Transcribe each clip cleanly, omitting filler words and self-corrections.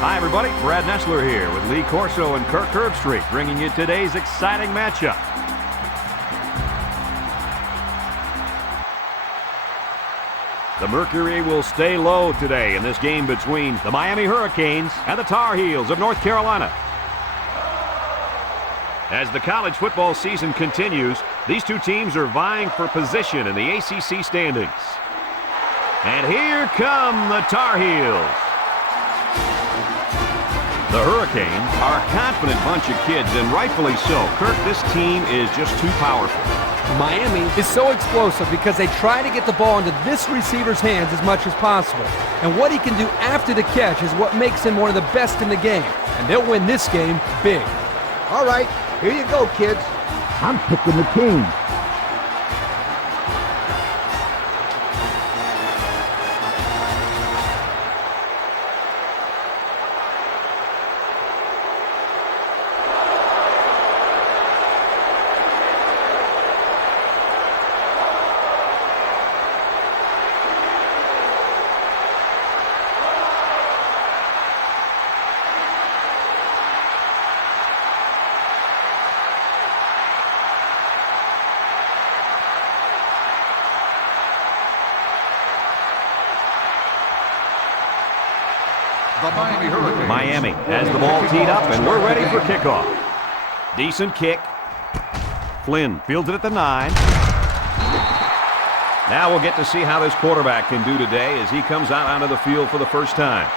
Hi, everybody. Brad Nessler here with Lee Corso and Kirk Herbstreit, bringing you today's exciting matchup. The mercury will stay low today in this game between the Miami Hurricanes and the Tar Heels of North Carolina. As the college football season continues, these two teams are vying for position in the ACC standings. And here come the Tar Heels. The Hurricanes are a confident bunch of kids, and rightfully so. Kirk, this team is just too powerful. Miami is so explosive because they try to get the ball into this receiver's hands as much as possible. And what he can do after the catch is what makes him one of the best in the game. And they'll win this game big. All right, here you go, kids. I'm picking the team. Miami has the ball teed up, and we're ready for kickoff. Decent kick. Flynn fields it at the 9. Now we'll get to see how this quarterback can do today as he comes out onto the field for the first time.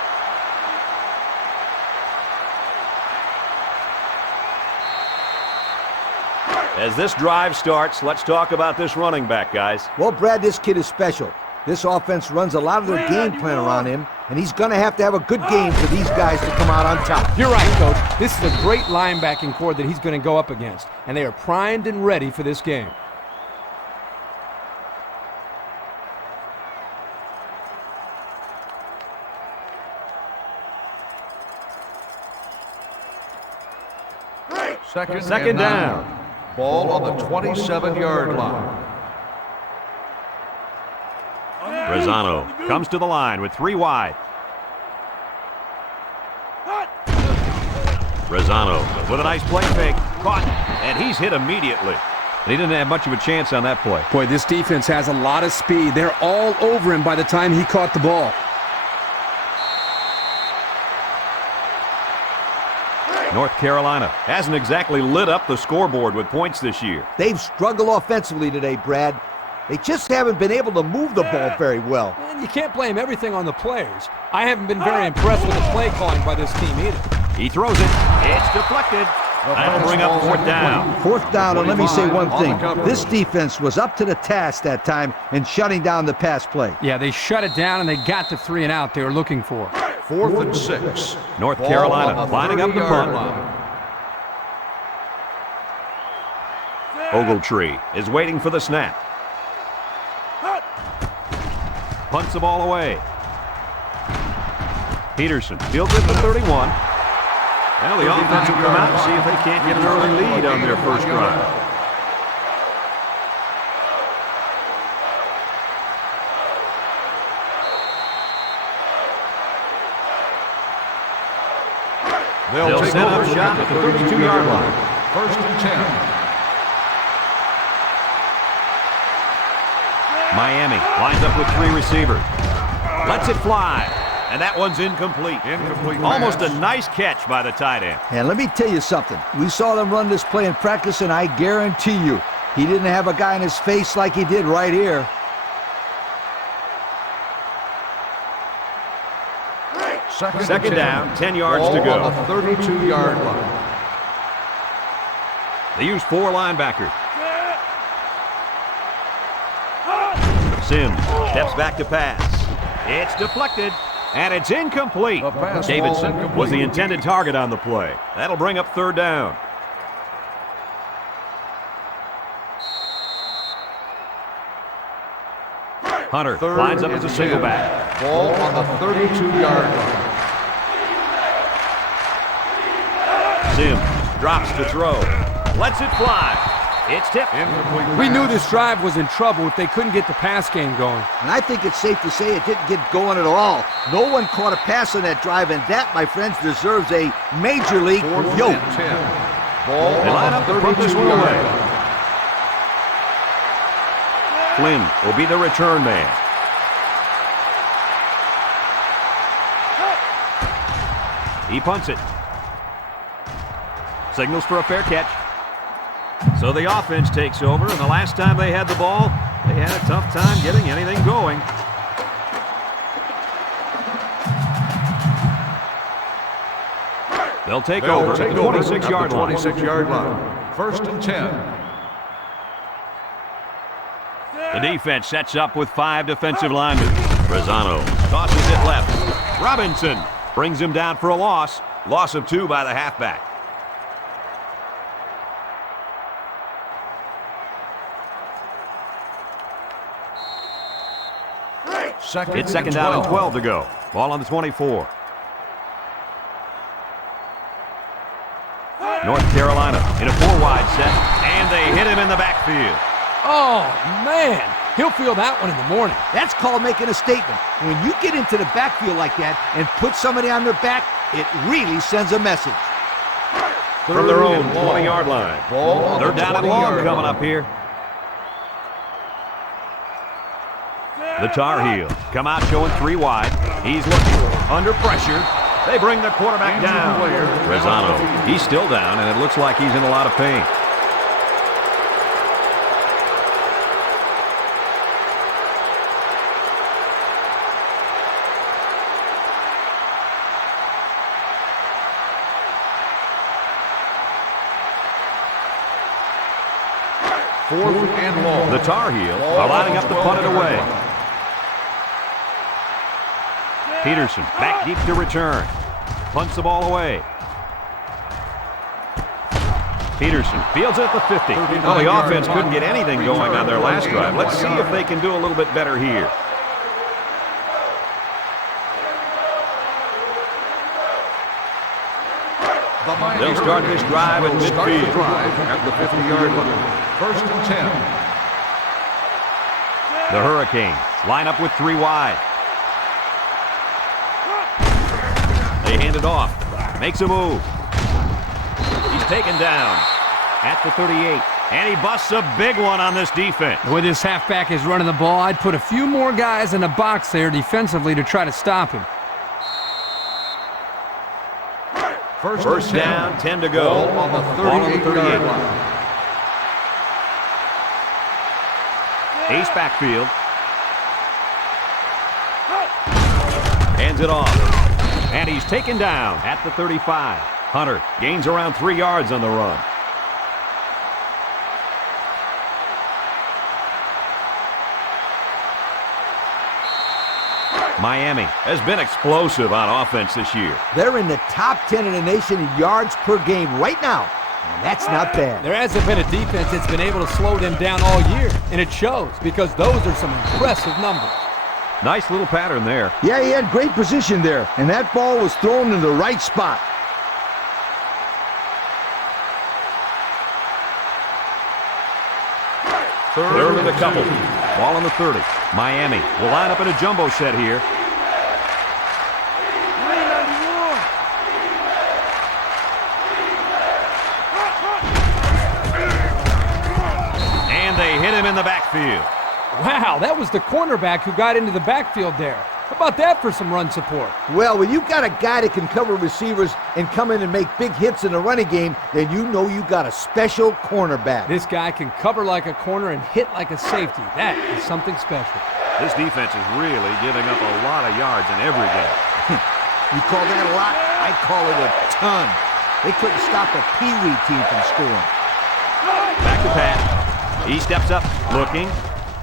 As this drive starts, let's talk about this running back, guys. Well, Brad, this kid is special. This offense runs a lot of their game plan around him, and he's going to have a good game for these guys to come out on top. You're right, Coach. This is a great linebacking core that he's going to go up against, and they are primed and ready for this game. Second down. Ball on the 27-yard line. Razzano comes to the line with 3 wide. Razzano with a nice play fake. Caught, and he's hit immediately. And he didn't have much of a chance on that play. Boy, this defense has a lot of speed. They're all over him by the time he caught the ball. North Carolina hasn't exactly lit up the scoreboard with points this year. They've struggled offensively today, Brad. They just haven't been able to move the ball very well. And you can't blame everything on the players. I haven't been very impressed with the play calling by this team either. He throws it. It's deflected. That'll bring up 4th down. 4th down, and let me say one thing. This defense was up to the task that time in shutting down the pass play. Yeah, they shut it down, and they got the 3 and out they were looking for. 4th and 6. North Carolina lining up the punt. Ogletree is waiting for the snap. Punts the ball away. Peterson fields it to 31. Well, the offense will come out and see if they can't get an early lead on their first drive. They'll set up shot at the 32-yard line. 1st and 10. Miami lines up with 3 receivers. Lets it fly. And that one's incomplete. Almost a nice catch by the tight end. And let me tell you something. We saw them run this play in practice, and I guarantee you, he didn't have a guy in his face like he did right here. Second down, 10 yards to go. On the 32-yard line. They use 4 linebackers. Sims steps back to pass. It's deflected, and it's incomplete. Davidson was the intended target on the play. That'll bring up 3rd down. Hunter lines up as a single back. Ball on the 32-yard line. Sims drops to throw. Lets it fly. It's tipped. Incomplete We knew pass. this drive was in trouble if they couldn't get the pass game going. And I think it's safe to say it didn't get going at all. No one caught a pass on that drive, and that, my friends, deserves a major league 4th yoke. and 10. Ball They line on up the to put this one 32-yard away. line. Flynn will be the return man. He punts it. Signals for a fair catch. So the offense takes over, and the last time they had the ball, they had a tough time getting anything going. They'll take over at the 26-yard line. 26-yard line. 1st and 10. The defense sets up with 5 defensive linemen. Rosano tosses it left. Robinson brings him down for a loss. Loss of 2 by the halfback. It's second down and 12 to go. Ball on the 24. North Carolina in a 4-wide set, and they hit him in the backfield. Oh, man. He'll feel that one in the morning. That's called making a statement. When you get into the backfield like that and put somebody on their back, it really sends a message. From their own 20-yard line. Ball on They're the down and long 20-yard coming line. up here. The Tar Heels come out showing 3 wide. He's looking under pressure. They bring the quarterback down. Rosano, he's still down, and it looks like he's in a lot of pain. Fourth and long. The Tar Heels are lining up to punt it away. Peterson back deep to return. Punts the ball away. Peterson fields it at the 50. Well, the offense couldn't get anything going on their last drive. Let's see if they can do a little bit better here. They'll start this drive at Start the midfield. drive at the 50-yard line. 1st and 10. The Hurricanes line up with 3 wide. They hand it off. Makes a move. He's taken down at the 38. And he busts a big one on this defense. The way this halfback is running the ball, I'd put a few more guys in the box there defensively to try to stop him. First down, 10 to go. Ball on the Ball on the 38-yard line. Ace backfield. Hands it off. And he's taken down at the 35. Hunter gains around 3 yards on the run. Miami has been explosive on offense this year. They're in the top 10 in the nation in yards per game right now, and that's not bad. There hasn't been a defense that's been able to slow them down all year, and it shows because those are some impressive numbers. Nice little pattern there. Yeah, he had great position there, and that ball was thrown in the right spot. Third and a couple. Ball on the 30. Miami will line up in a jumbo set here. And they hit him in the backfield. Wow, that was the cornerback who got into the backfield there. How about that for some run support? Well, when you've got a guy that can cover receivers and come in and make big hits in the running game, then you know you got a special cornerback. This guy can cover like a corner and hit like a safety. That is something special. This defense is really giving up a lot of yards in every game. You call that a lot? I call it a ton. They couldn't stop a Pee-wee team from scoring. Back to Pat. He steps up, looking.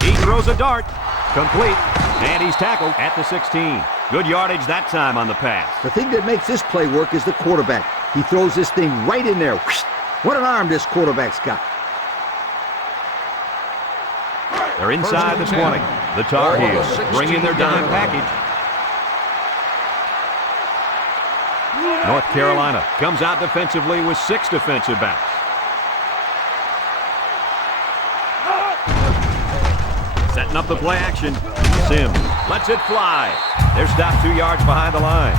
He throws a dart. Complete. And he's tackled at the 16. Good yardage that time on the pass. The thing that makes this play work is the quarterback. He throws this thing right in there. What an arm this quarterback's got. They're inside the 20. The Tar Heels bring in their dime package. North Carolina comes out defensively with 6 defensive backs. setting up the play action. Sims lets it fly. They're stopped 2 yards behind the line.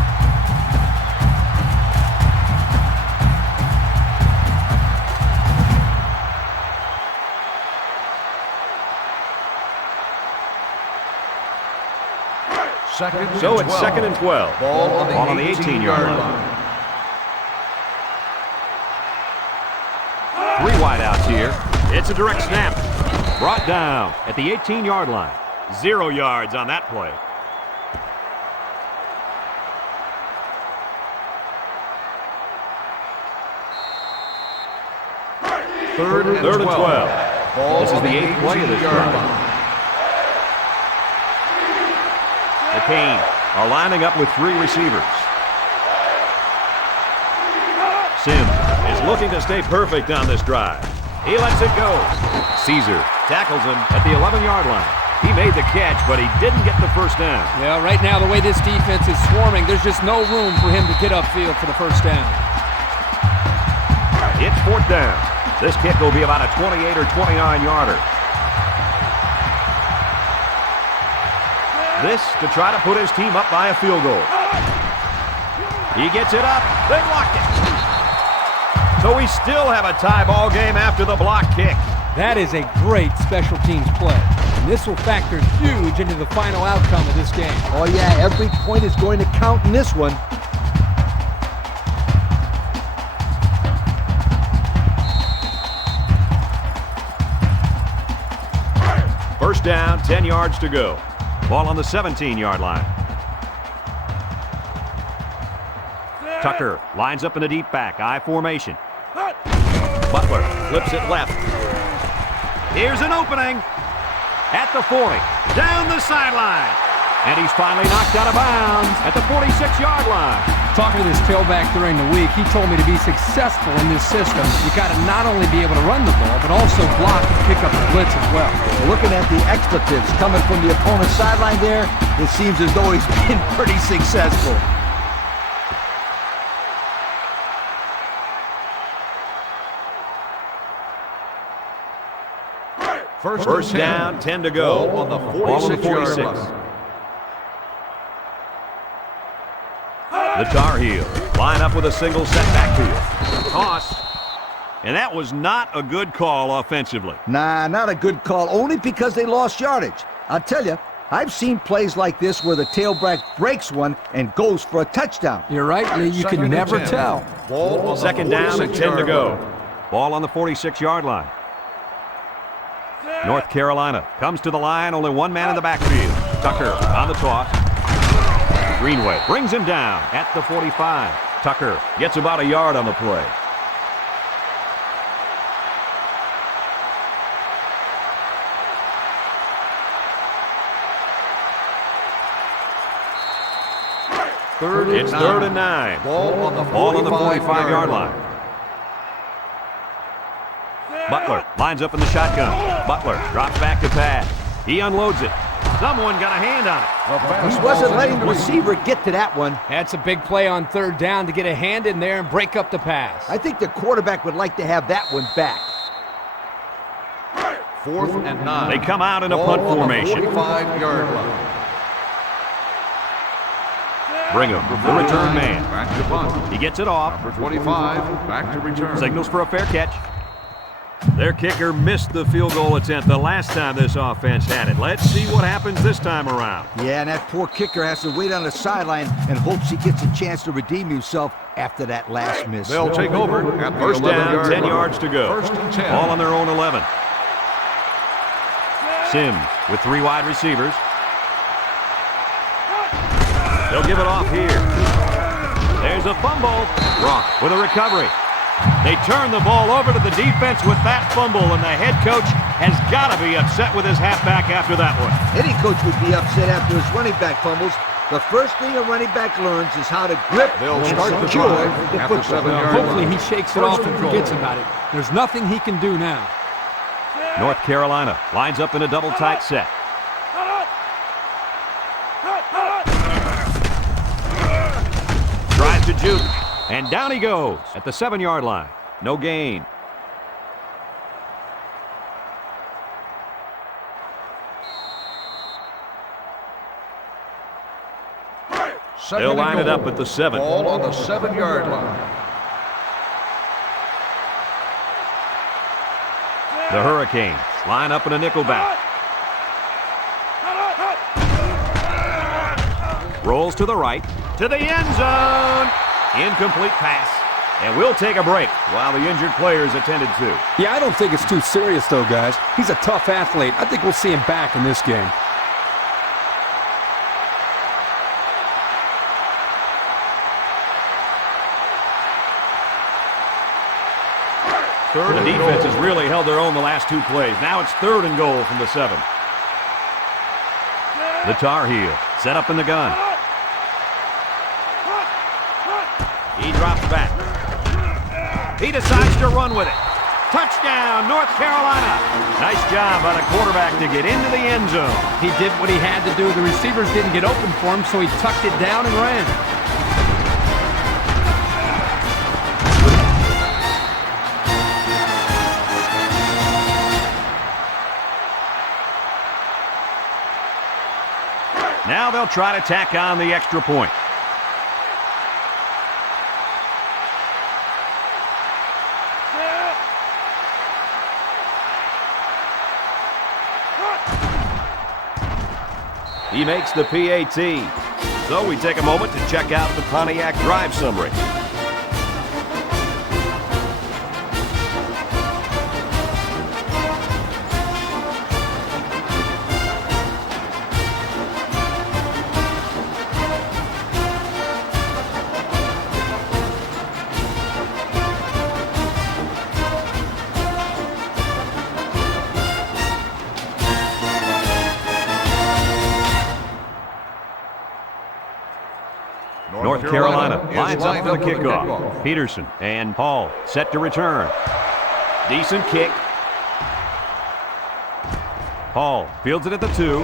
So it's 2nd and 12. Ball on the 18-yard line. 3 wideouts here. It's a direct snap. Brought down at the 18-yard line. 0 yards on that play. Third and 12. This is the 8th play of this drive. The Canes are lining up with 3 receivers. Sims is looking to stay perfect on this drive. He lets it go. Caesar tackles him at the 11-yard line. He made the catch, but he didn't get the first down. Yeah, right now, the way this defense is swarming, there's just no room for him to get upfield for the first down. It's 4th down. This kick will be about a 28 or 29-yarder. This to try to put his team up by a field goal. He gets it up. They blocked it. So we still have a tie ball game after the block kick. That is a great special teams play. And this will factor huge into the final outcome of this game. Oh, yeah, every point is going to count in this one. First down, 10 yards to go. Ball on the 17-yard line. Tucker lines up in the deep back, I formation. Butler flips it left. Here's an opening at the 40, down the sideline. And he's finally knocked out of bounds at the 46-yard line. Talking to this tailback during the week, he told me to be successful in this system, you got to not only be able to run the ball, but also block and pick up the blitz as well. Looking at the expletives coming from the opponent's sideline there, it seems as though he's been pretty successful. First down, 10 to go. Ball on the 46-yard line. The Tar Heels line up with a single set backfield. Toss. And that was not a good call offensively. Nah, not a good call, only because they lost yardage. I'll tell you, I've seen plays like this where the tailback breaks one and goes for a touchdown. You're right, Lee. You can never tell. Ball on Second the down and 10 to 46-yard go. line. Ball on the 46-yard line. North Carolina comes to the line, only one man in the backfield. Tucker on the toss. Greenway brings him down at the 45. Tucker gets about a yard on the play. It's third and 9. Ball on the 45-yard line. Butler lines up in the shotgun. Butler drops back to pass. He unloads it. Someone got a hand on it. He wasn't letting the receiver get to that one. That's a big play on third down to get a hand in there and break up the pass. I think the quarterback would like to have that one back. 4th and 9. They come out in a punt formation. 45-yard line. Brigham, the return man. Back to punt. He gets it off. Number 25, back to return. Signals for a fair catch. Their kicker missed the field goal attempt the last time this offense had it. Let's see what happens this time around. Yeah, and that poor kicker has to wait on the sideline and hopes he gets a chance to redeem himself after that last miss. They'll take over at the First down, 11-yard 10 line. yards to go. First and 10. Ball on their own 11. Sims with 3 wide receivers. They'll give it off here. There's a fumble. Rock with a recovery. They turn the ball over to the defense with that fumble, and the head coach has got to be upset with his halfback after that one. Any coach would be upset after his running back fumbles. The first thing a running back learns is how to grip They'll and start the secure drive the at the football. 7-yard Hopefully line. he shakes it off and forgets about it. There's nothing he can do now. North Carolina lines up in a double tight set. Tries to juke, and down he goes at the 7-yard line. No gain. They'll line it up at the 7. Ball on the 7-yard line. The Hurricanes line up in a nickel back. Rolls to the right, to the end zone. Incomplete pass. And we'll take a break while the injured players attended to. Yeah, I don't think it's too serious, though, guys. He's a tough athlete. I think we'll see him back in this game. The defense has really held their own the last 2 plays. Now it's 3rd and goal from the 7. The Tar Heel set up in the gun. He drops back. He decides to run with it. Touchdown, North Carolina. Nice job by the quarterback to get into the end zone. He did what he had to do. The receivers didn't get open for him, so he tucked it down and ran. Now they'll try to tack on the extra point. He makes the PAT. So we take a moment to check out the Pontiac drive summary. North Carolina lines up for the kickoff. Peterson and Paul set to return. Decent kick. Paul fields it at the 2.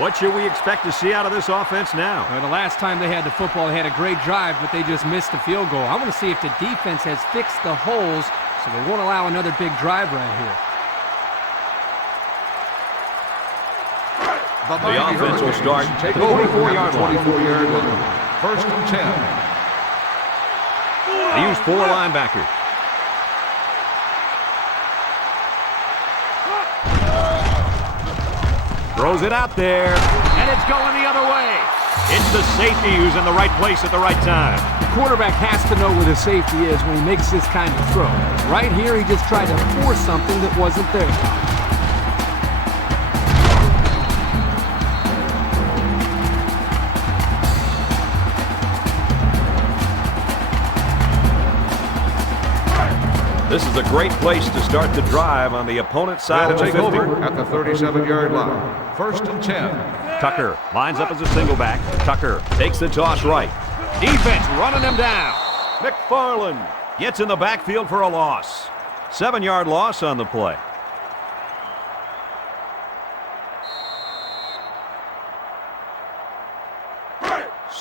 What should we expect to see out of this offense now? Well, the last time they had the football, they had a great drive, but they just missed the field goal. I want to see if the defense has fixed the holes so they won't allow another big drive right here. The offense will start at the 24-yard line. 24-yard line. 1st and 10. They use 4 linebackers. Throws it out there, and it's going the other way. It's the safety who's in the right place at the right time. The quarterback has to know where the safety is when he makes this kind of throw. Right here, he just tried to force something that wasn't there. This is a great place to start the drive on the opponent's side of the 50. Over at the 37-yard line. 1st and 10. Tucker lines up as a single back. Tucker takes the toss right. Defense running him down. McFarland gets in the backfield for a loss. 7-yard loss on the play.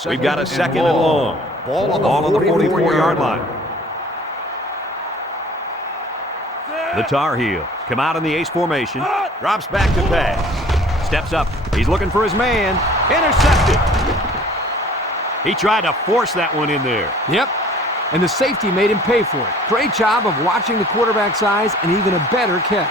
We've got a 2nd and long. Ball on the 44-yard line. The Tar Heels come out in the ace formation. Drops back to pass. Steps up. He's looking for his man. Intercepted. He tried to force that one in there. Yep. And the safety made him pay for it. Great job of watching the quarterback's eyes and even a better catch.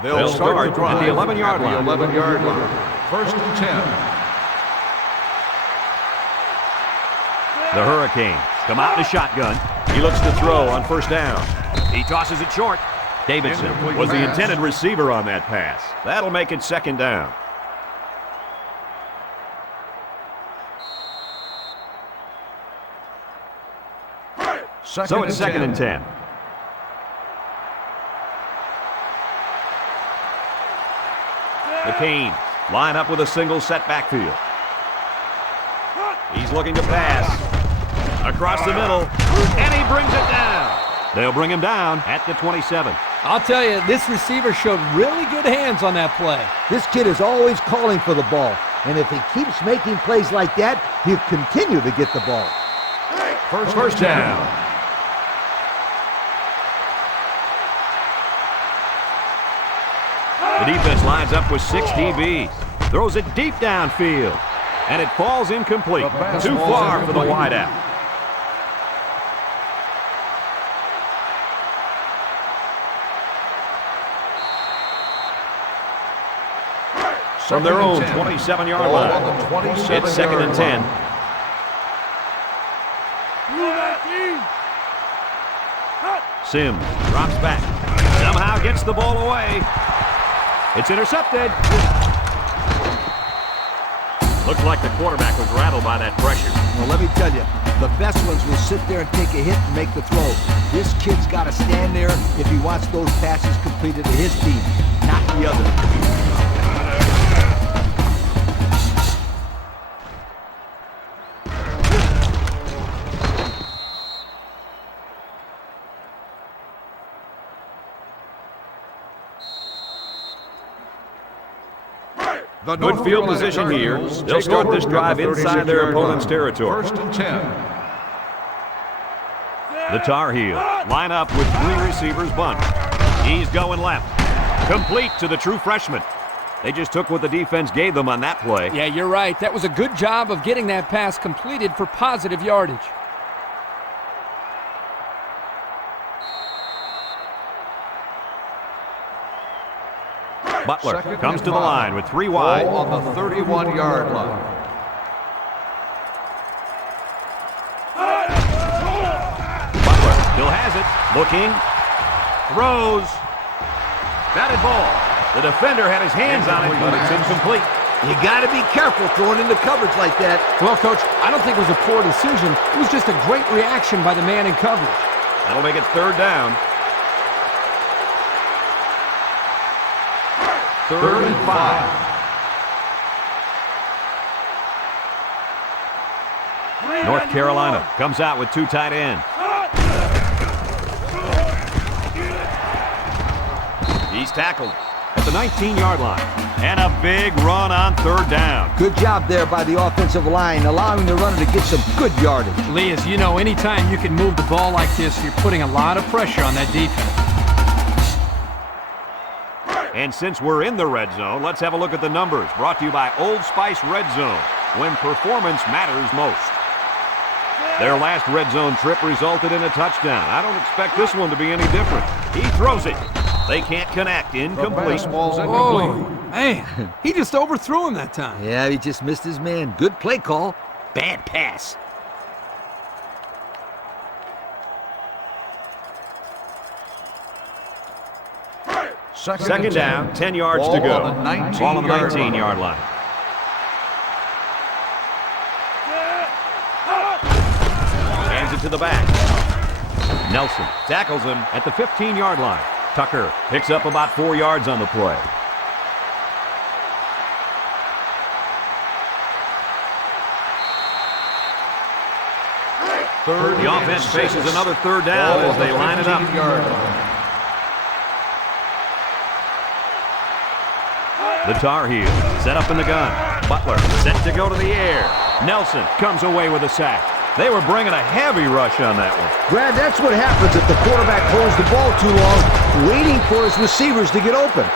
They'll start at the 11-yard line. 11-yard line. 1st and 10. The Hurricanes come out in a shotgun. He looks to throw on 1st down. He tosses it short. Davidson was the intended receiver on that pass. That'll make it 2nd down. So it's 2nd and 10. The Canes line up with a single set backfield. He's looking to pass. Across the middle, and he brings it down. They'll bring him down at the 27. I'll tell you, this receiver showed really good hands on that play. This kid is always calling for the ball, and if he keeps making plays like that, he'll continue to get the ball. First down. The defense lines up with 6 DBs. Throws it deep downfield. And it falls incomplete. Too far for the wideout. From their own 27-yard line. It's 2nd and 10. Sims drops back. Somehow gets the ball away. It's intercepted. Looks like the quarterback was rattled by that pressure. Well, let me tell you, the best ones will sit there and take a hit and make the throw. This kid's got to stand there if he wants those passes completed to his team, not the other. Good field position here. They'll start this drive inside their opponent's territory. 1st and 10. The Tar Heels line up with 3 receivers bunched. He's going left. Complete to the true freshman. They just took what the defense gave them on that play. Yeah, you're right. That was a good job of getting that pass completed for positive yardage. Butler comes to the line with 3 wide. Ball on the 31-yard line. Butler still has it. Looking. Throws. Batted ball. The defender had his hands on it, but it's incomplete. You got to be careful throwing into coverage like that. Well, Coach, I don't think it was a poor decision. It was just a great reaction by the man in coverage. That'll make it 3rd down. 3rd and 5. North Carolina comes out with 2 tight ends. He's tackled at the 19-yard line. And a big run on 3rd down. Good job there by the offensive line, allowing the runner to get some good yardage. Lee, as you know, anytime you can move the ball like this, you're putting a lot of pressure on that defense. And since we're in the red zone, let's have a look at the numbers. Brought to you by Old Spice Red Zone, when performance matters most. Their last red zone trip resulted in a touchdown. I don't expect this one to be any different. He throws it. They can't connect. Incomplete. Oh, man, he just overthrew him that time. Yeah, he just missed his man. Good play call. Bad pass. Second down, 10 yards to go. Ball on the 19-yard line. Hands it to the back. Nelson tackles him at the 15-yard line. Tucker picks up about 4 yards on the play. The offense faces another 3rd down as they line it up. The Tar Heels set up in the gun. Butler set to go to the air. Nelson comes away with a sack. They were bringing a heavy rush on that one. Brad, that's what happens if the quarterback holds the ball too long, waiting for his receivers to get open.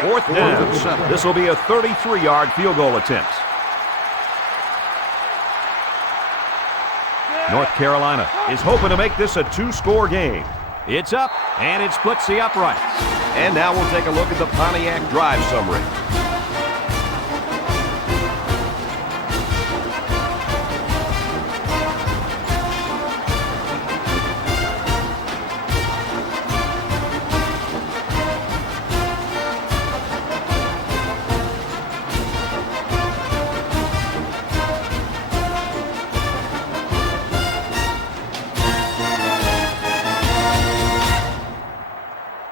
Fourth down. This will be a 33-yard field goal attempt. North Carolina is hoping to make this a 2-score game. It's up, and it splits the uprights. And now we'll take a look at the Pontiac drive summary.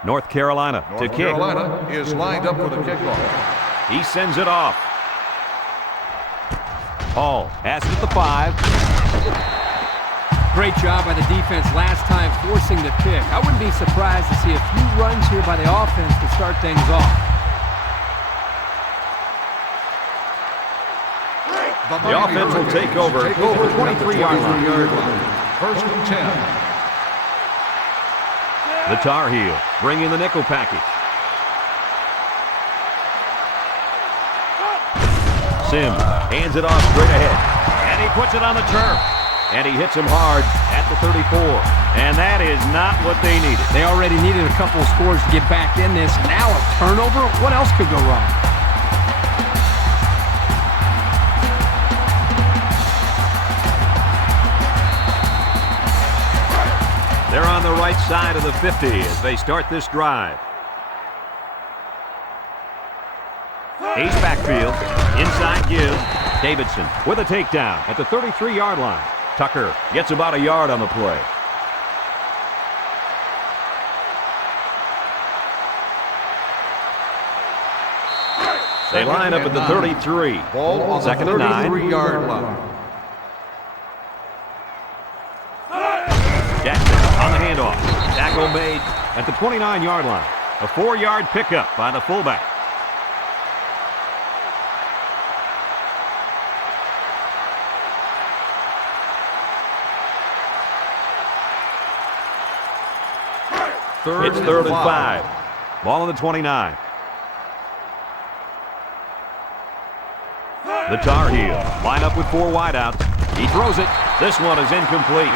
North Carolina to kick. North Carolina is lined up for the kickoff. He sends it off. Hall has it at the 5. Great job by the defense last time forcing the pick. I wouldn't be surprised to see a few runs here by the offense to start things off. The offense will take over at the 23-yard line. First and 10. The Tar Heel bring in the nickel package. Sims hands it off straight ahead. And he puts it on the turf. And he hits him hard at the 34. And that is not what they needed. They already needed a couple of scores to get back in this. Now a turnover? What else could go wrong? They're on the right side of the 50 as they start this drive. Ace backfield. Inside give. Davidson with a takedown at the 33-yard line. Tucker gets about a yard on the play. They line up at the 33. Ball on the 33-yard line. Jackson on the handoff. Tackle made at the 29-yard line. A 4-yard pickup by the fullback. It's third and 5. Ball on the 29. The Tar Heel line up with 4 wideouts. He throws it. This one is incomplete.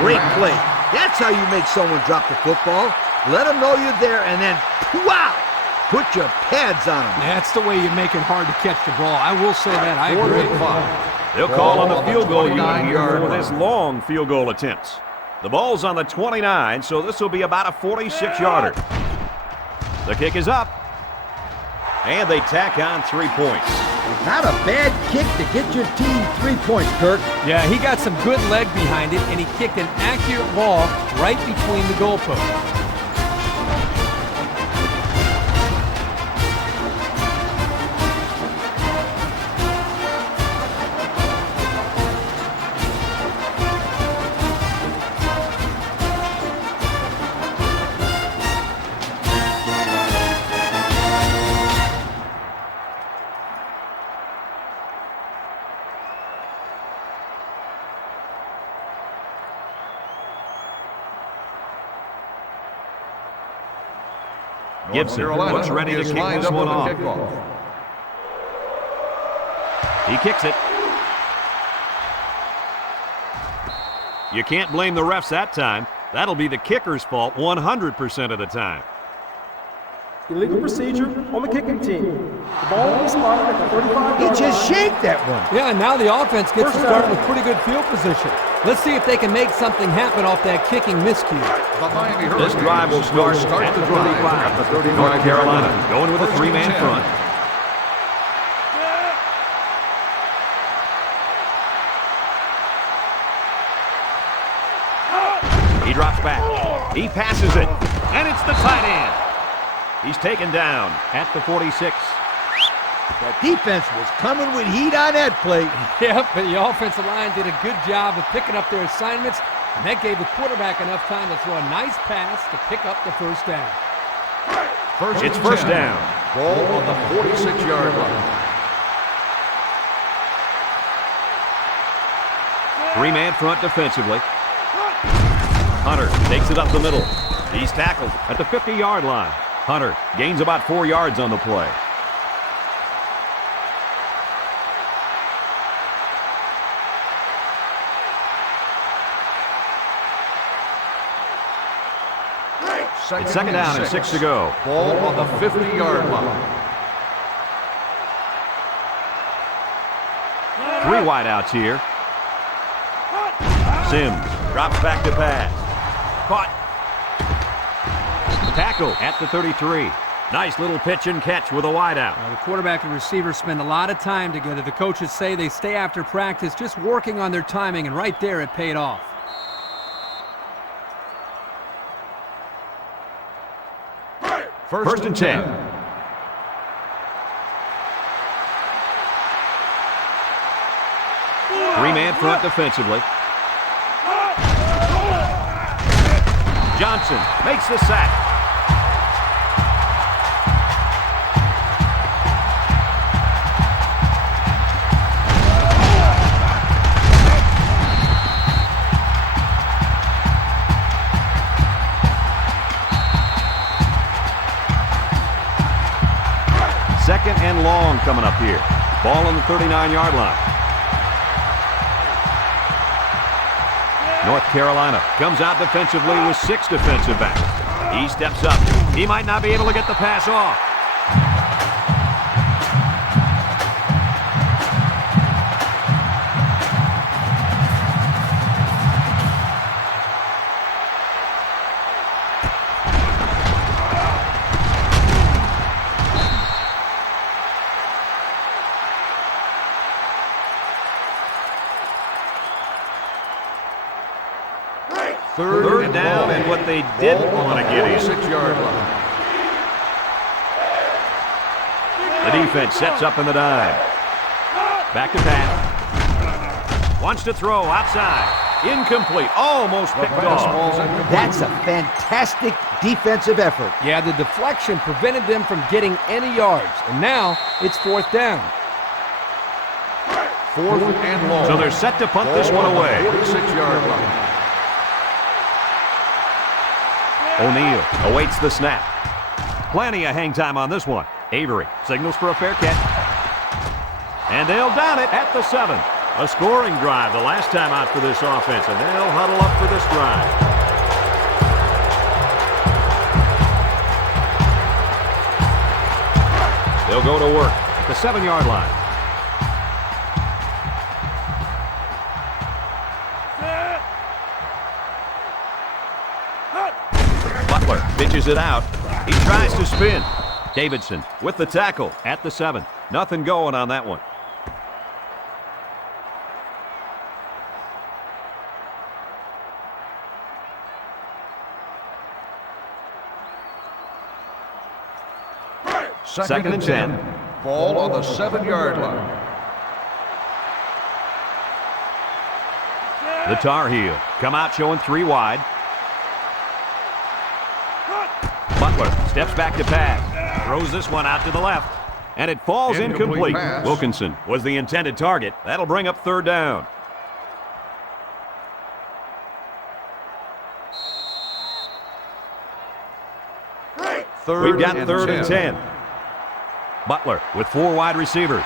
Great play. That's how you make someone drop the football. Let them know you're there, and then, wow, put your pads on them. That's the way you make it hard to catch the ball. I will say that. I Fourth agree. and 5. They'll call on the Ball field goal unit 29-yard here for line. this long field goal attempts. The ball's on the 29, so this will be about a 46-yarder. The kick is up. And they tack on 3 points. Not a bad kick to get your team 3 points, Kirk. Yeah, he got some good leg behind it, and he kicked an accurate ball right between the goalposts. Gibson looks ready to kick this one off. He kicks it. You can't blame the refs that time. That'll be the kicker's fault 100% of the time. Illegal procedure on the kicking team. The ball will be spotted at the 35-yard He line. just shanked that one. Yeah, and now the offense gets to First start down. with pretty good field position. Let's see if they can make something happen off that kicking miscue. The Miami This Hurricanes drive will start at the 35. at the 35. North Carolina going with a 3-man front. He drops back. He passes it. And it's the tight end. He's taken down at the 46. That defense was coming with heat on that play. Yep, but the offensive line did a good job of picking up their assignments, and that gave the quarterback enough time to throw a nice pass to pick up the first down. It's first down. Ball on the 46-yard line. 3-man front defensively. Hunter takes it up the middle. He's tackled at the 50-yard line. Hunter gains about 4 yards on the play. It's second down and 6 to go. Ball on the 50-yard line. 3 wideouts here. Sims drops back to pass. Caught. Tackle at the 33. Nice little pitch and catch with a wideout. The quarterback and receiver spend a lot of time together. The coaches say they stay after practice just working on their timing, and right there it paid off. First and 10. Three-man front defensively. Johnson makes the sack. Second and long coming up here. Ball on the 39-yard line. North Carolina comes out defensively with 6 defensive backs. He steps up. He might not be able to get the pass off. Third down and what they didn't want to get in. 46-yard line. The defense sets up in the dime. Back to pass. Wants to throw outside. Incomplete. Almost picked off. That's a fantastic defensive effort. Yeah, the deflection prevented them from getting any yards. And now it's 4th down. 4th and long. So they're set to punt this one away. 46-yard line. O'Neal awaits the snap. Plenty of hang time on this one. Avery signals for a fair catch. And they'll down it at the 7. A scoring drive the last time out for this offense, and they'll huddle up for this drive. They'll go to work at the 7-yard line. Pitches it out. He tries to spin. Davidson with the tackle at the 7. Nothing going on that one. Second and 10. Ball on the 7-yard line. The Tar Heel come out showing 3 wide. Butler steps back to pass. Throws this one out to the left. And it falls incomplete. Pass. Wilkinson was the intended target. That'll bring up 3rd down. We've got 3rd and 10. Butler with 4 wide receivers.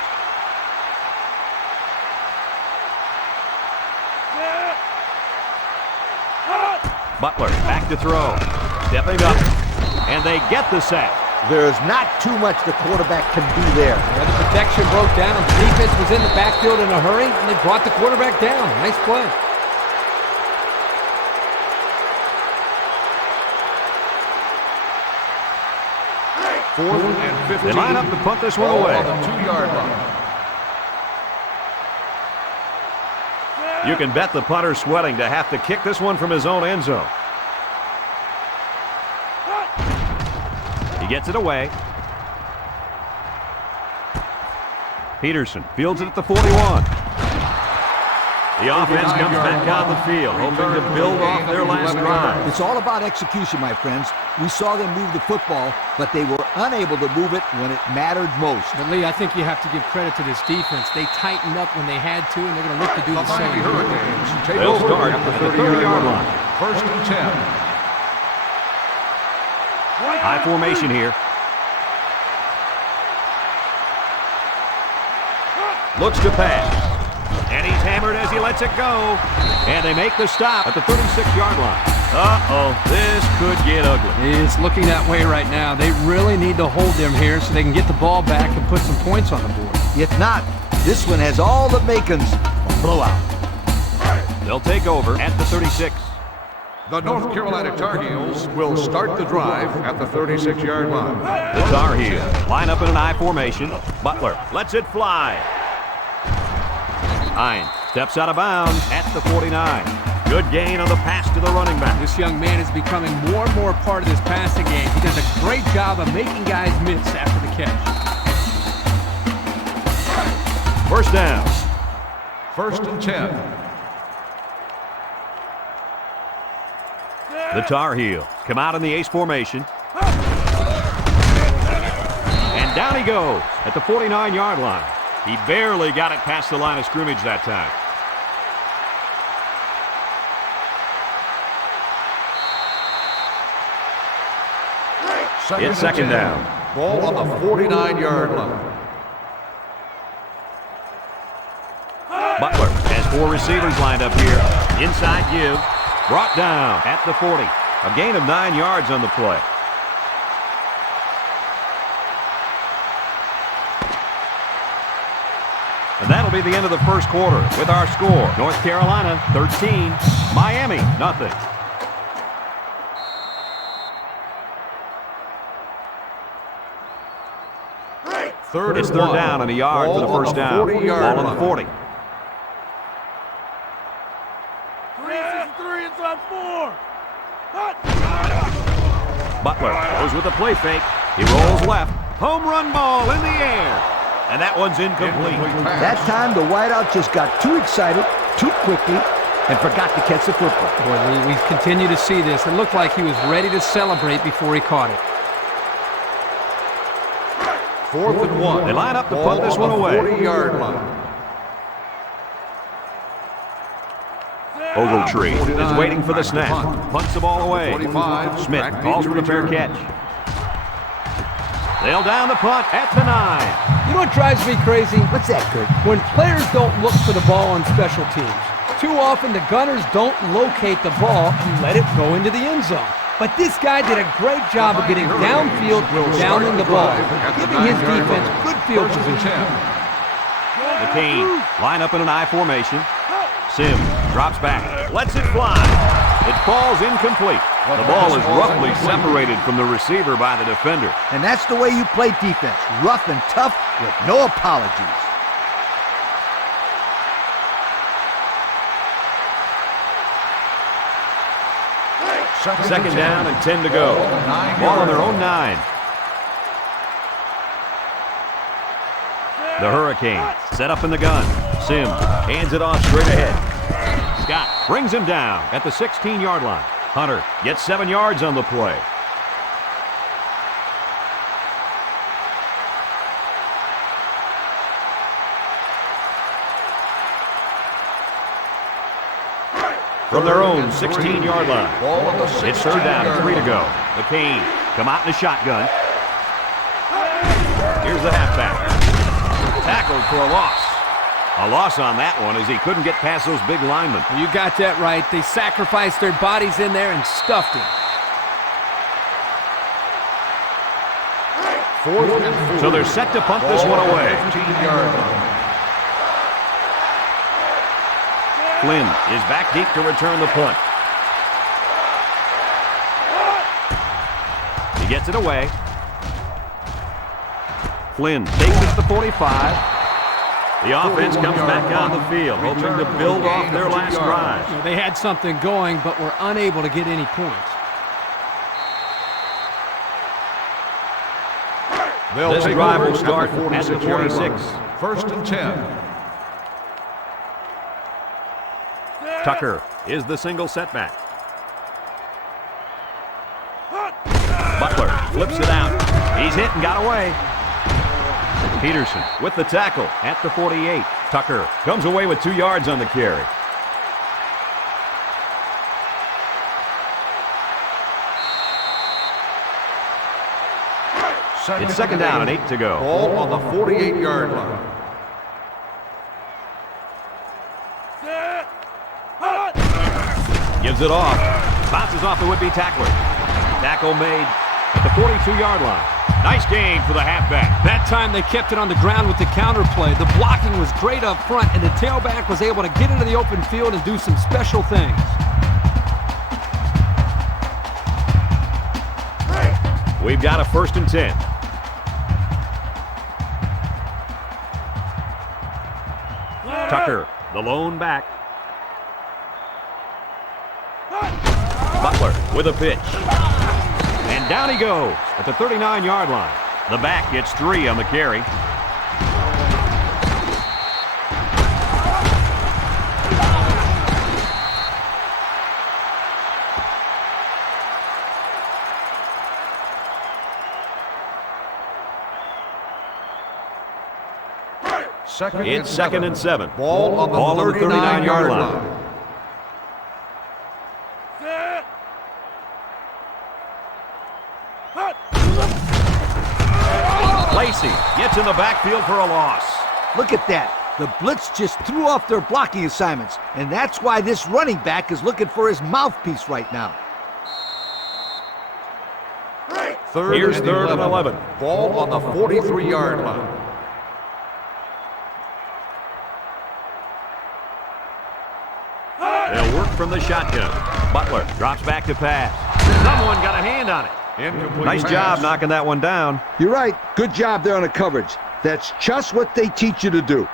Butler back to throw. Stepping up. And they get the sack. There's not too much the quarterback can do there. Yeah, the protection broke down. The defense was in the backfield in a hurry, and they brought the quarterback down. Nice play. Fourth and 15. They line up to punt this one Ball away. on the 2-yard line. You can bet the punter's sweating to have to kick this one from his own end zone. He gets it away. Peterson fields it at the 41. The offense comes back on the field, hoping to build off their last drive. It's all about execution, my friends. We saw them move the football, but they were unable to move it when it mattered most. But, Lee, I think you have to give credit to this defense. They tightened up when they had to, and they're going to look to do the same. Miami Hurricanes take They'll over start at the at the 30-yard 30-yard line. line. First and 10. High formation here. Looks to pass. And he's hammered as he lets it go. And they make the stop at the 36-yard line. Uh-oh, this could get ugly. It's looking that way right now. They really need to hold them here so they can get the ball back and put some points on the board. If not, this one has all the makings of blowout. They'll take over at the 36. The North Carolina Tar Heels will start the drive at the 36-yard line. The Tar Heels line up in an I formation. Butler lets it fly. Hines steps out of bounds at the 49. Good gain on the pass to the running back. This young man is becoming more and more part of this passing game. He does a great job of making guys miss after the catch. First down. First and 10. The Tar Heels come out in the ace formation. And down he goes at the 49-yard line. He barely got it past the line of scrimmage that time. It's second down. Ball on the 49-yard line. Butler has 4 receivers lined up here. Inside give. Brought down at the 40. A gain of 9 yards on the play. And that'll be the end of the first quarter with our score. North Carolina 13, Miami nothing. It's third down and a yard for the first down. Ball on the 40. 3 inside 4. Butler goes with a play fake. He rolls left. Home run ball in the air. And that one's incomplete. That time, the wideout just got too excited, too quickly, and forgot to catch the football. Boy, we continue to see this. It looked like he was ready to celebrate before he caught it. Fourth and 1. They line up to punt this one away. 40-yard line. Ogletree is waiting for the snap. Punts the ball away. 45. Smith calls for the fair catch. They'll down the punt at the 9. You know what drives me crazy? What's that, Kurt? When players don't look for the ball on special teams. Too often the gunners don't locate the ball and let it go into the end zone. But this guy did a great job of getting downfield and downing the ball, giving his defense good field position. The Canes line up in an I formation. Sims drops back, lets it fly. It falls incomplete. The ball is roughly separated from the receiver by the defender. And that's the way you play defense. Rough and tough with no apologies. Second down and 10 to go. Ball on their own 9. The Hurricanes set up in the gun. Sims hands it off straight ahead. Scott brings him down at the 16-yard line. Hunter gets 7 yards on the play. From their own 16-yard line. It's third down and 3 to go. The Canes come out in a shotgun. Here's the halfback. Tackled for a loss. A loss on that one as he couldn't get past those big linemen. You got that right. They sacrificed their bodies in there and stuffed him. So they're set to punt this one away. 15-yard line. Flynn is back deep to return the punt. He gets it away. Flynn takes it to the 45. The offense comes back on the field, hoping to build off their last drive. They had something going, but were unable to get any points. This drive will start at the 46. First and 10. Tucker is the single setback. Butler flips it out. He's hit and got away. Peterson with the tackle at the 48. Tucker comes away with 2 yards on the carry. It's second down and 8 to go. Ball on the 48-yard line. Gives it off. Bounces off the would-be tackler. Tackle made at the 42-yard line. Nice game for the halfback. That time they kept it on the ground with the counter play. The blocking was great up front, and the tailback was able to get into the open field and do some special things. We've got a first and 10. Tucker, the lone back. Butler with a pitch. And down he goes at the 39-yard line. The back gets 3 on the carry. It's second and 7. Ball on the Ball on the 39-yard line. Lacey gets in the backfield for a loss. Look at that. The blitz just threw off their blocking assignments, and that's why this running back is looking for his mouthpiece right now. Here's third and 11. Ball on the 43-yard line. They'll work from the shotgun. Butler drops back to pass. Someone got a hand on it. Incomplete Nice pass. job knocking that one down. You're right. Good job there on the coverage. That's just what they teach you to do.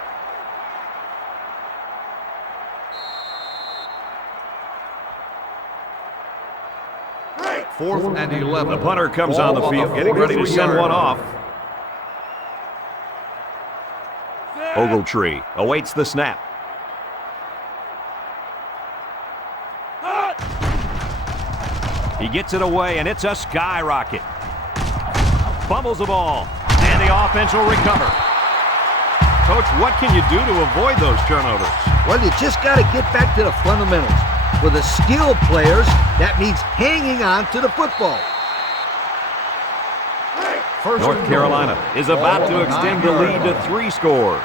Fourth and 11. The punter comes Ball on the field, getting ready to send 43-yard one line. off. Ogletree awaits the snap. He gets it away, and it's a skyrocket. Fumbles the ball, and the offense will recover. Coach, what can you do to avoid those turnovers? Well, you just got to get back to the fundamentals. For the skilled players, that means hanging on to the football. North Carolina is about to extend the lead to 3 scores.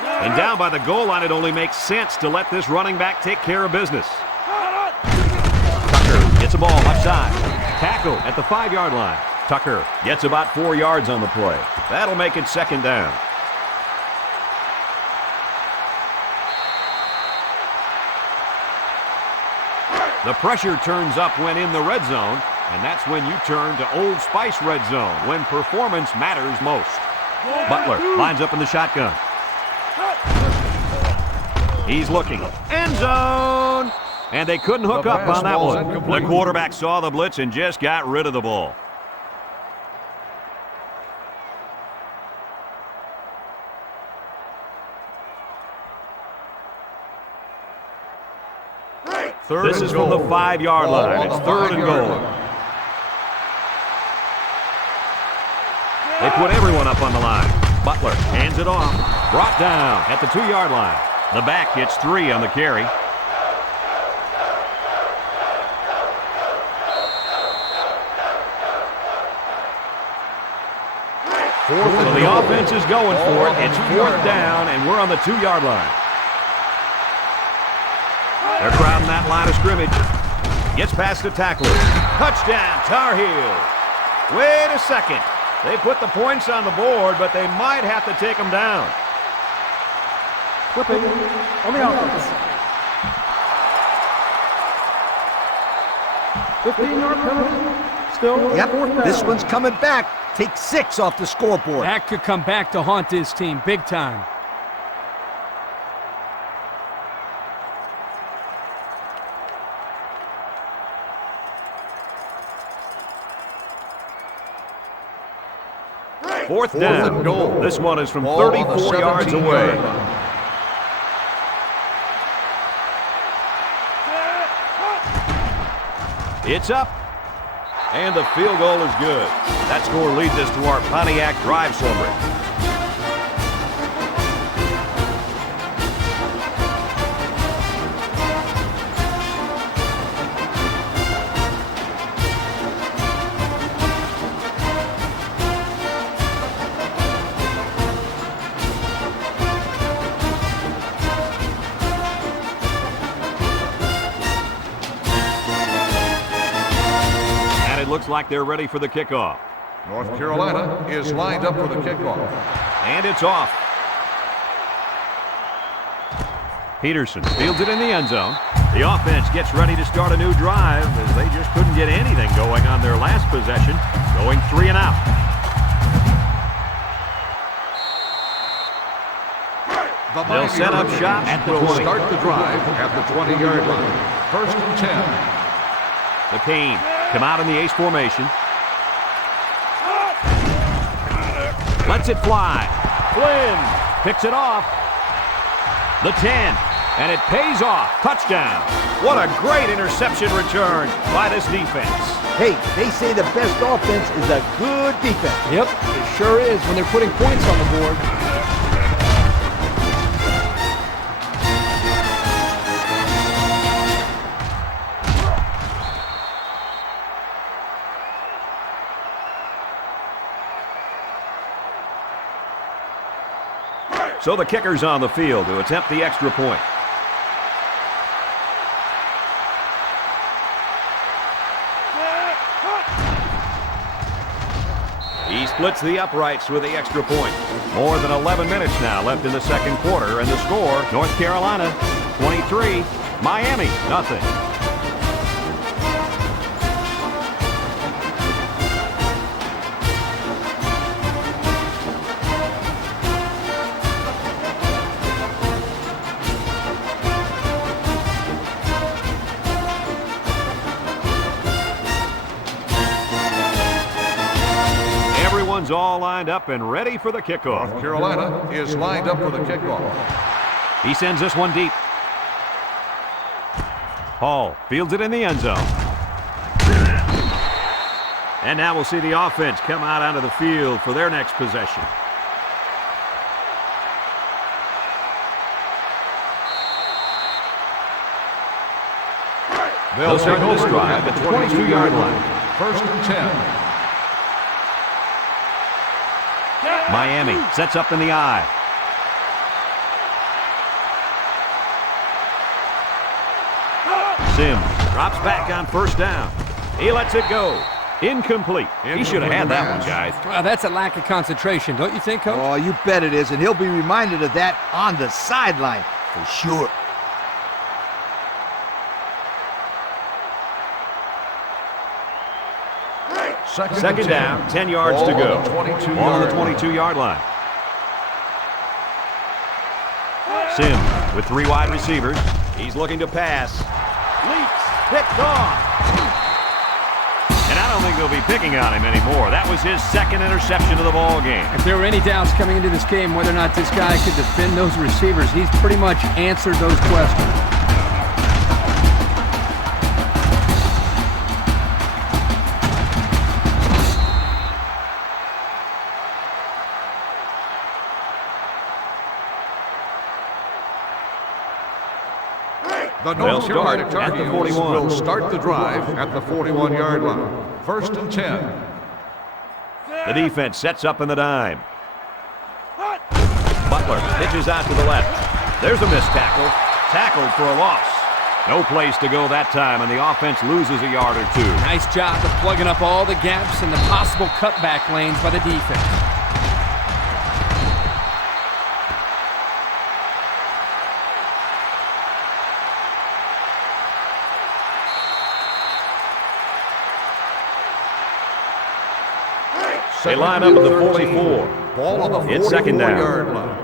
And down by the goal line, it only makes sense to let this running back take care of business. Tucker gets a ball left side. Tackle at the 5-yard line. Tucker gets about 4 yards on the play. That'll make it second down. The pressure turns up when in the red zone, and that's when you turn to Old Spice red zone, when performance matters most. Butler lines up in the shotgun. He's looking. End zone! And they couldn't hook up on that one. The quarterback saw the blitz and just got rid of the ball. This is from the 5-yard line. It's third and goal. They put everyone up on the line. Butler hands it off. Brought down at the 2-yard line. The back gets 3 on the carry. So the offense is going for it. It's 4th down, and we're on the 2-yard line. They're crowding that line of scrimmage. Gets past the tackler. Touchdown, Tar Heels. Wait a second. They put the points on the board, but they might have to take them down. Flipping on the offense. 15-yard penalty. Still, Yep, fourth down. this one's coming back. Take 6 off the scoreboard. That could come back to haunt this team big time. Fourth and down. goal. This one is from Ball on the 34 yards away. 17-yard line. It's up. And the field goal is good. That score leads us to our Pontiac drive summary. Looks like they're ready for the kickoff. North Carolina is lined up for the kickoff. And it's off. Peterson fields it in the end zone. The offense gets ready to start a new drive as they just couldn't get anything going on their last possession, going 3 and out. They'll set up shop at the 20. Start the drive at the 20-yard line. 1st and 10. The Cane come out in the ace formation. Lets it fly. Flynn picks it off. The 10, and it pays off. Touchdown. What a great interception return by this defense. Hey, they say the best offense is a good defense. Yep, it sure is when they're putting points on the board. So the kicker's on the field to attempt the extra point. He splits the uprights with the extra point. More than 11 minutes now left in the second quarter, and the score, North Carolina 23, Miami nothing. Everyone's all lined up and ready for the kickoff. North Carolina is lined up for the kickoff. He sends this one deep. Hall fields it in the end zone. And now we'll see the offense come out onto the field for their next possession. They'll start this drive at the 22-yard line. 1st and 10. Miami sets up in the eye. Sims drops back on first down. He lets it go. Incomplete. He should have had that one, guys. Well, that's a lack of concentration, don't you think, Coach? Oh, you bet it is, and he'll be reminded of that on the sideline for sure. Second down, 10 yards to go. Ball on the 22-yard line. Sims with 3 wide receivers. He's looking to pass. Leaks, picked off. And I don't think they'll be picking on him anymore. That was his second interception of the ball game. If there were any doubts coming into this game whether or not this guy could defend those receivers, he's pretty much answered those questions. The North Carolina start at the 41. will start the drive at the 41-yard line. 1st and 10. The defense sets up in the dime. Butler pitches out to the left. There's a missed tackle. Tackled for a loss. No place to go that time, and the offense loses a yard or two. Nice job of plugging up all the gaps and the possible cutback lanes by the defense. They line up at the 44. Ball on the It's second down. 44-yard line.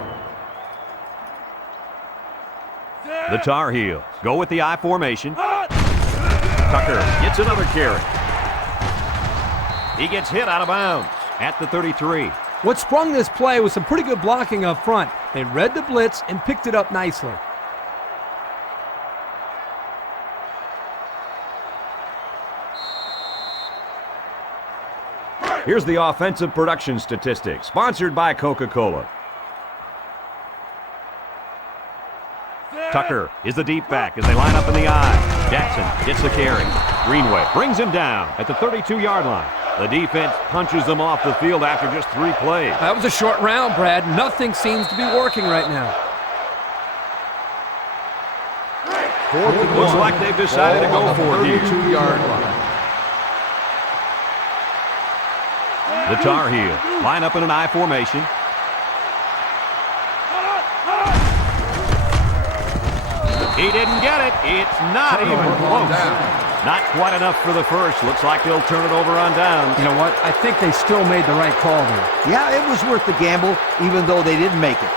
The Tar Heels go with the I formation. Tucker gets another carry. He gets hit out of bounds at the 33. What sprung this play was some pretty good blocking up front. They read the blitz and picked it up nicely. Here's the offensive production statistics, sponsored by Coca-Cola. Tucker is the deep back as they line up in the I. Jackson gets the carry. Greenway brings him down at the 32-yard line. The defense punches them off the field after just 3 plays. That was a short round, Brad. Nothing seems to be working right now. Looks like they've decided to go for it here. 32-yard line. The Tar Heels line up in an I formation. He didn't get it. It's not even close. Not quite enough for the first. Looks like they'll turn it over on downs. You know what? I think they still made the right call there. Yeah, it was worth the gamble, even though they didn't make it.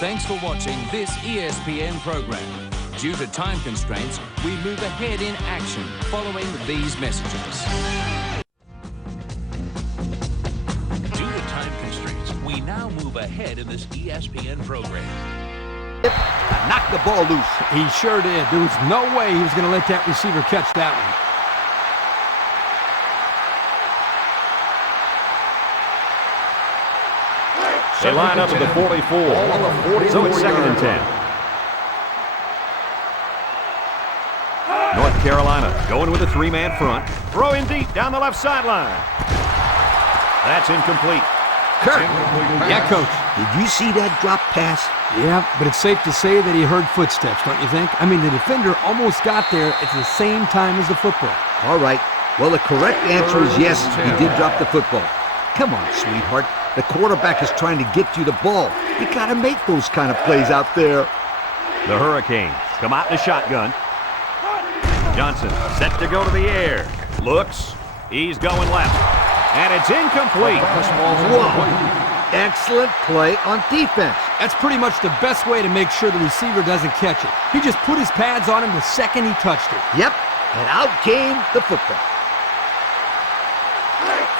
Thanks for watching this ESPN program. Due to time constraints, we move ahead in action following these messages. Due to time constraints, we now move ahead in this ESPN program. Knocked the ball loose. He sure did. There was no way he was going to let that receiver catch that one. They line up at the 44. So it's 2nd and 10. North Carolina going with a 3-man front. Throw in deep down the left sideline. That's incomplete. Kirk. Yeah, Coach. Did you see that drop pass? Yeah, but it's safe to say that he heard footsteps, don't you think? I mean, the defender almost got there at the same time as the football. All right. Well, the correct answer is yes, he did drop the football. Come on, sweetheart. The quarterback is trying to get you the ball. You got to make those kind of plays out there. The Hurricanes come out in the shotgun. Johnson set to go to the air. Looks. He's going left. And it's incomplete. Whoa. Excellent play on defense. That's pretty much the best way to make sure the receiver doesn't catch it. He just put his pads on him the second he touched it. Yep, and out came the football.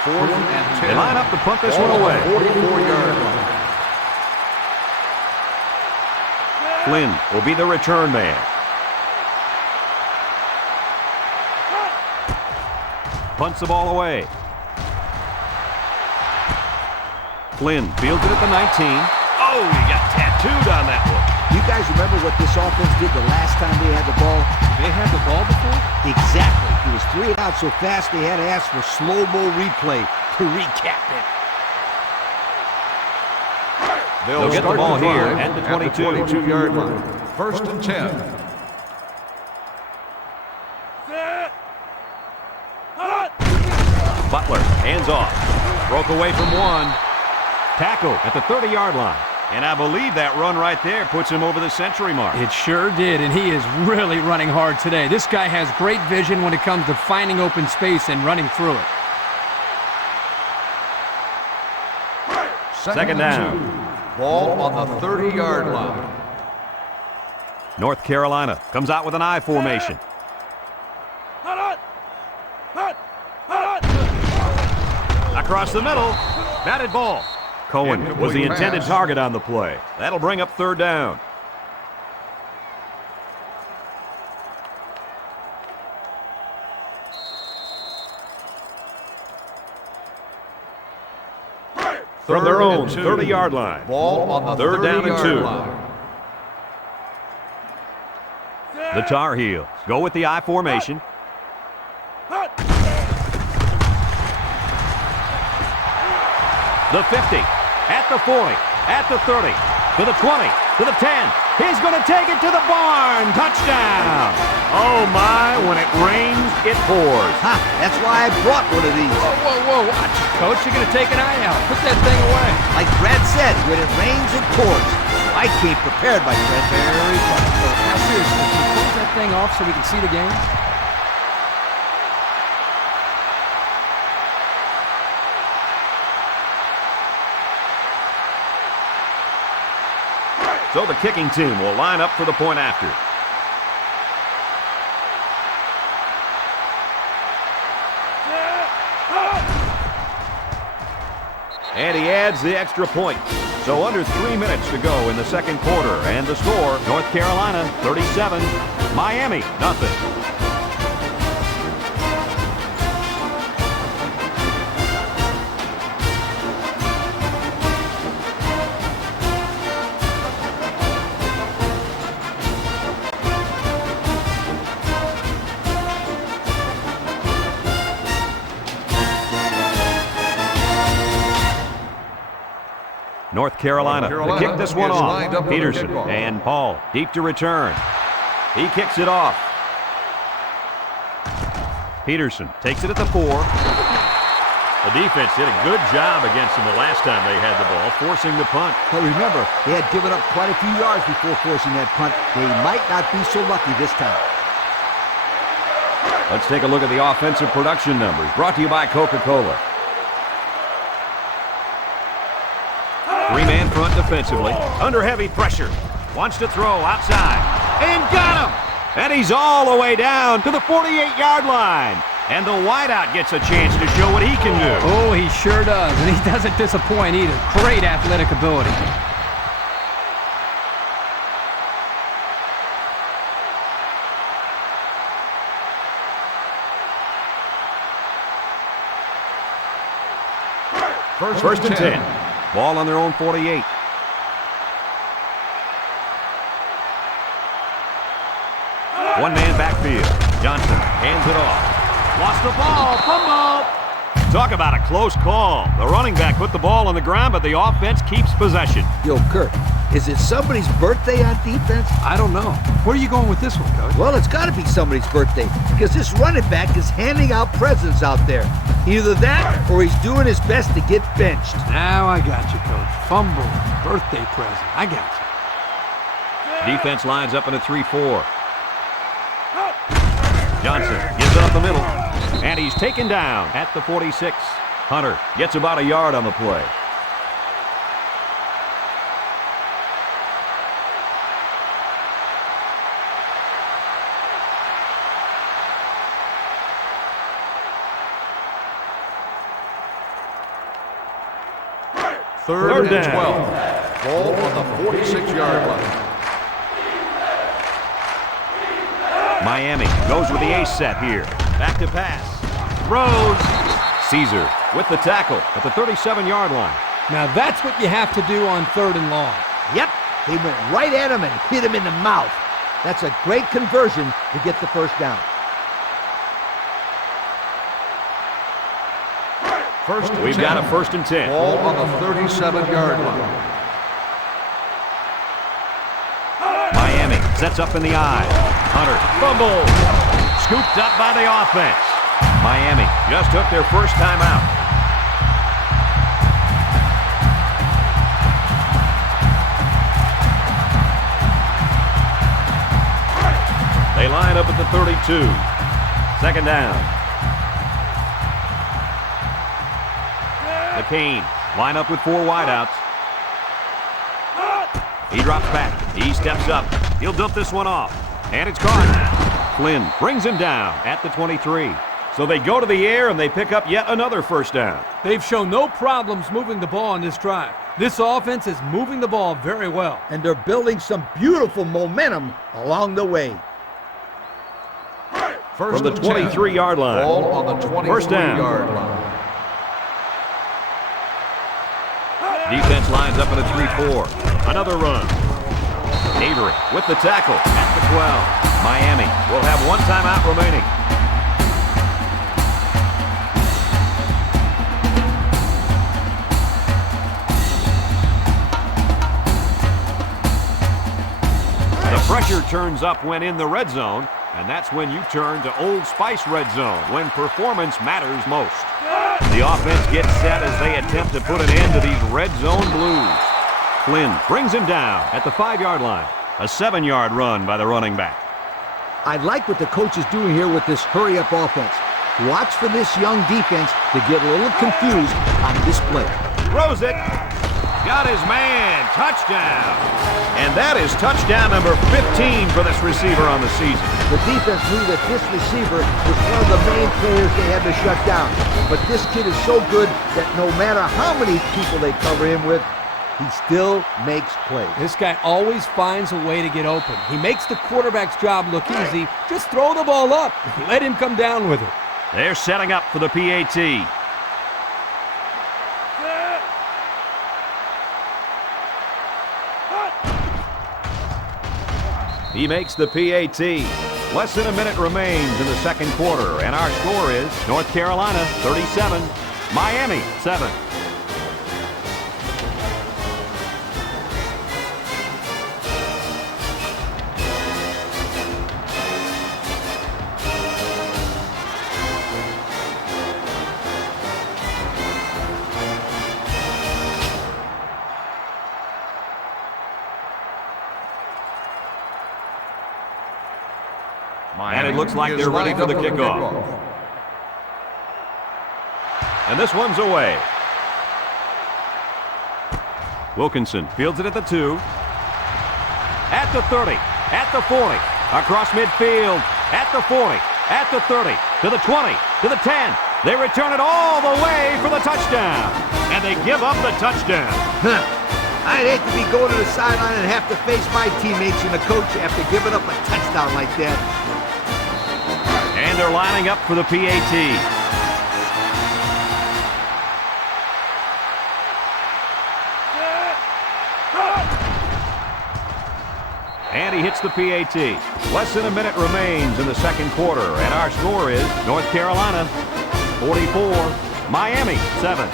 4th and 10. They line up to punt this one away. 44-yard line. Flynn will be the return man. Punts the ball away. Flynn fields it at the 19. Oh, he got tattooed on that one. You guys remember what this offense did the last time they had the ball? They had the ball before? Exactly. It was 3 and out so fast they had to ask for slow-mo replay to recap it. They'll get the ball here at the 22. 22-yard line. 1st and 10. Butler, hands off. Broke away from one. Tackle at the 30-yard line. And I believe that run right there puts him over the century mark. It sure did, and he is really running hard today. This guy has great vision when it comes to finding open space and running through it. 2nd down. 2. Ball on the 30-yard line. North Carolina comes out with an I formation. Across the middle, batted ball. Cohen was the intended target on the play. That'll bring up 3rd down. From their own 30-yard line. Ball on the 3rd down and 2. line. The Tar Heels go with the I formation. The 50, at the 40, at the 30, to the 20, to the 10. He's going to take it to the barn. Touchdown. Oh, my, when it rains, it pours. Ha, that's why I brought one of these. Whoa, watch. Coach, you're going to take an eye out. Put that thing away. Like Brad said, when it rains, it pours. I came prepared, my friend. Very funny, Coach. Now, seriously, can you close that thing off so we can see the game? So the kicking team will line up for the point after. And he adds the extra point. So under 3 minutes to go in the 2nd quarter. And the score, North Carolina 37, Miami nothing. North Carolina to kick this one off. Peterson and Paul deep to return. He kicks it off. Peterson takes it at the 4. The defense did a good job against him the last time they had the ball, forcing the punt. But remember, they had given up quite a few yards before forcing that punt. They might not be so lucky this time. Let's take a look at the offensive production numbers, brought to you by Coca-Cola. 3-man front defensively, under heavy pressure. Wants to throw outside, and got him! And he's all the way down to the 48-yard line. And the wideout gets a chance to show what he can do. Oh, he sure does, and he doesn't disappoint either. Great athletic ability. First and 10. Ball on their own 48. One-man backfield. Johnson hands it off. Lost the ball. Fumble. Talk about a close call. The running back put the ball on the ground, but the offense keeps possession. Yo, Kirk, is it somebody's birthday on defense? I don't know. Where are you going with this one, Coach? Well, it's got to be somebody's birthday because this running back is handing out presents out there. Either that or he's doing his best to get benched. Now I got you, Coach. Fumble, birthday present. I got you. Defense lines up in a 3-4. Johnson gives it up the middle, and he's taken down at the 46. Hunter gets about a yard on the play. Third and down. 12. Ball on the 46-yard line. Miami goes with the ace set here. Back to pass. Throws. Caesar with the tackle at the 37-yard line. Now that's what you have to do on 3rd and long. Yep, they went right at him and hit him in the mouth. That's a great conversion to get the first down. We've got a 1st and 10. Ball on the 37-yard line. Miami sets up in the eye. Hunter, fumble. Scooped up by the offense. Miami just took their first time out. They line up at the 32. 2nd down. The Canes line up with 4 wideouts. He drops back. He steps up. He'll dump this one off. And it's caught. Flynn brings him down at the 23. So they go to the air and they pick up yet another first down. They've shown no problems moving the ball on this drive. This offense is moving the ball very well. And they're building some beautiful momentum along the way. From the 23-yard line. Ball on the 23-yard line. Defense lines up in a 3-4. Another run. Avery with the tackle at the 12. Miami will have 1 timeout remaining. The pressure turns up when in the red zone, and that's when you turn to Old Spice Red Zone, when performance matters most. The offense gets set as they attempt to put an end to these red zone blues. Flynn brings him down at the 5-yard line. A 7-yard run by the running back. I like what the coach is doing here with this hurry-up offense. Watch for this young defense to get a little confused on this play. Throws it. Got his man. Touchdown. And that is touchdown number 15 for this receiver on the season. The defense knew that this receiver was one of the main players they had to shut down. But this kid is so good that no matter how many people they cover him with, he still makes plays. This guy always finds a way to get open. He makes the quarterback's job look easy. Just throw the ball up. Let him come down with it. They're setting up for the PAT. He makes the PAT. Less than a minute remains in the 2nd quarter, and our score is North Carolina 37, Miami 7. And it looks like they're ready for the kickoff. And this one's away. Wilkinson fields it at the 2. At the 30. At the 40. Across midfield. At the 40. At the 30. To the 20. To the 10. They return it all the way for the touchdown. And they give up the touchdown. I'd hate to be going to the sideline and have to face my teammates and the coach after giving up a touchdown like that. And they're lining up for the PAT. And he hits the PAT. Less than a minute remains in the second quarter, and our score is North Carolina 44, Miami 7.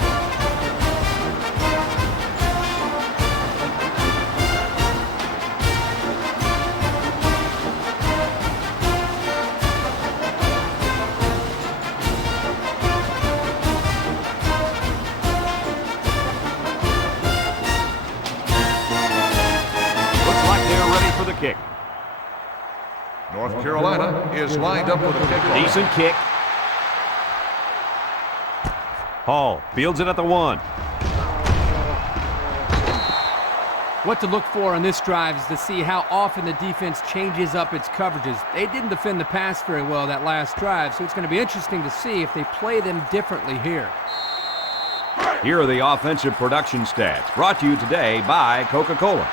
Kick. North Carolina is lined up with a kickoff. Decent kick. Hall fields it at the 1. What to look for on this drive is to see how often the defense changes up its coverages. They didn't defend the pass very well that last drive, so it's going to be interesting to see if they play them differently here. Here are the offensive production stats, brought to you today by Coca-Cola.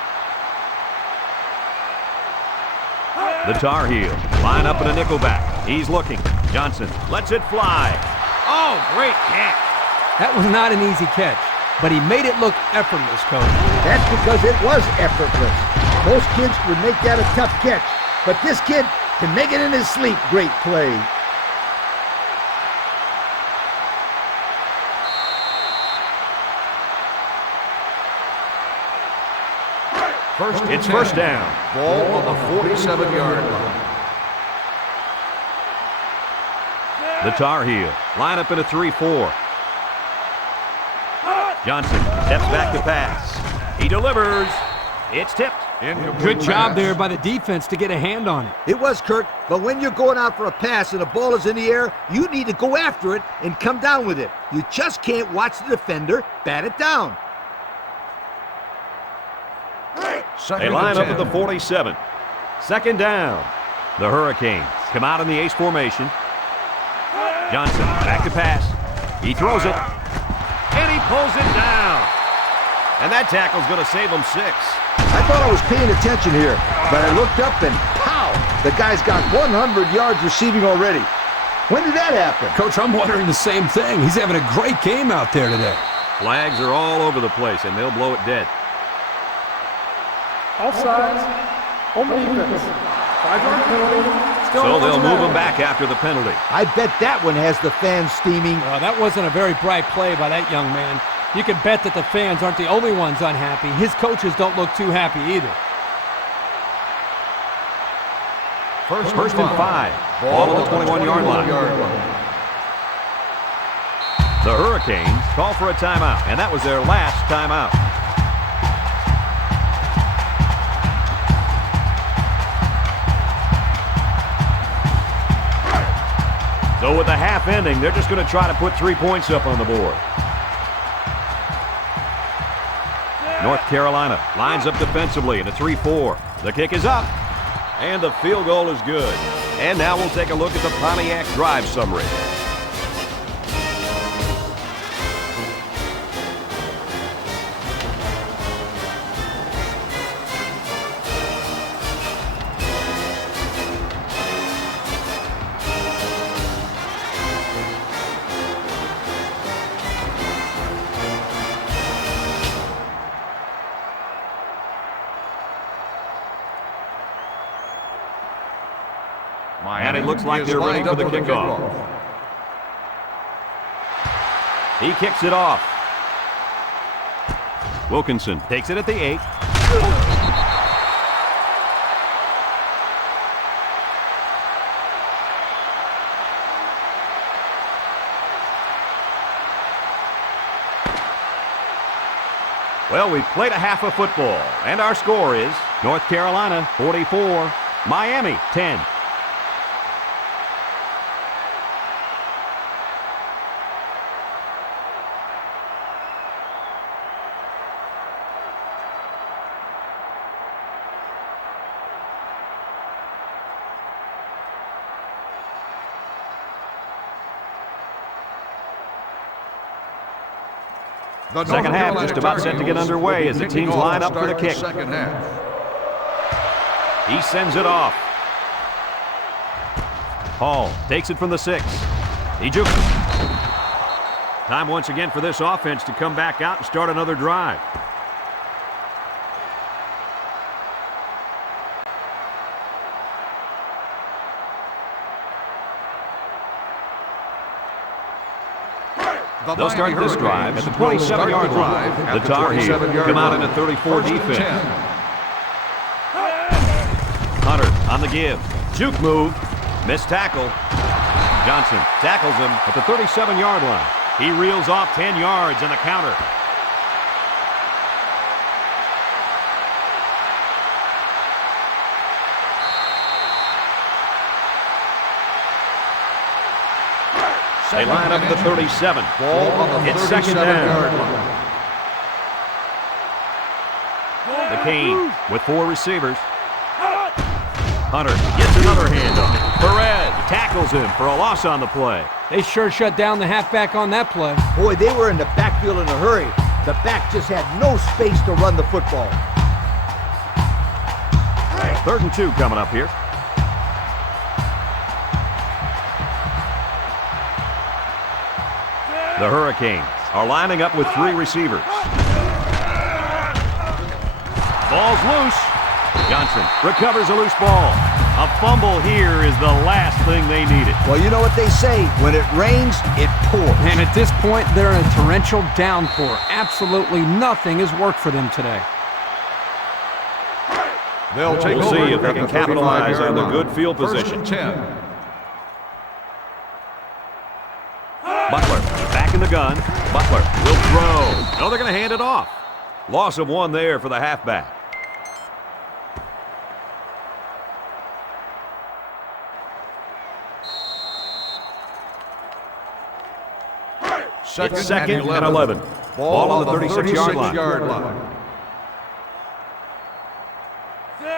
The Tar Heels line up in a nickelback. He's looking. Johnson lets it fly. Oh, great catch. That was not an easy catch, but he made it look effortless, Coach. That's because it was effortless. Most kids would make that a tough catch, but this kid can make it in his sleep. Great play. It's first down. Ball on the 47-yard line. The Tar Heels line up in a 3-4. Johnson steps back to pass. He delivers. It's tipped. Good job there by the defense to get a hand on it. It was, Kirk, but when you're going out for a pass and the ball is in the air, you need to go after it and come down with it. You just can't watch the defender bat it down. They line up at the 47. Second down. The Hurricanes come out in the ace formation. Johnson back to pass. He throws it. And he pulls it down. And that tackle's going to save him 6. I thought I was paying attention here, but I looked up and pow! The guy's got 100 yards receiving already. When did that happen? Coach, I'm wondering the same thing. He's having a great game out there today. Flags are all over the place, and they'll blow it dead. Offsides, home defense. 5-yard penalty. So they'll move him back after the penalty. I bet that one has the fans steaming. That wasn't a very bright play by that young man. You can bet that the fans aren't the only ones unhappy. His coaches don't look too happy either. First and 5. Ball on the 21-yard line. The Hurricanes call for a timeout, and that was their last timeout. So with the half ending, they're just going to try to put 3 points up on the board. North Carolina lines up defensively in a 3-4. The kick is up, and the field goal is good. And now we'll take a look at the Pontiac drive summary. And it looks like they're ready for the kickoff. He kicks it off. Wilkinson takes it at the 8. Well, we've played a half of football, and our score is North Carolina 44, Miami 10. The Second half just about set to get underway as the teams line up for the kick. Second half. He sends it off. Hall takes it from the 6. He jukes it. Time once again for this offense to come back out and start another drive. They'll start this drive at the 27-yard line. The Tar Heels come out in a 34 defense. Hunter on the give. Juke move. Missed tackle. Johnson tackles him at the 37-yard line. He reels off 10 yards in the counter. They line up at the 37. Ball on the 37-yard line. The Cane with 4 receivers. Hunter gets another handoff. Perez tackles him for a loss on the play. They sure shut down the halfback on that play. Boy, they were in the backfield in a hurry. The back just had no space to run the football. 3rd and 2 coming up here. The Hurricanes are lining up with 3 receivers. Ball's loose. Johnson recovers a loose ball. A fumble here is the last thing they needed. Well, you know what they say. When it rains, it pours. And at this point, they're in a torrential downpour. Absolutely nothing has worked for them today. They'll take We'll over see if they at can the capitalize 35-yard on the line. good field 1st position. and 10. Butler back in the gun. Butler will throw. No, they're going to hand it off. Loss of 1 there for the halfback. It's 2nd and 11. Ball on the 36-yard line.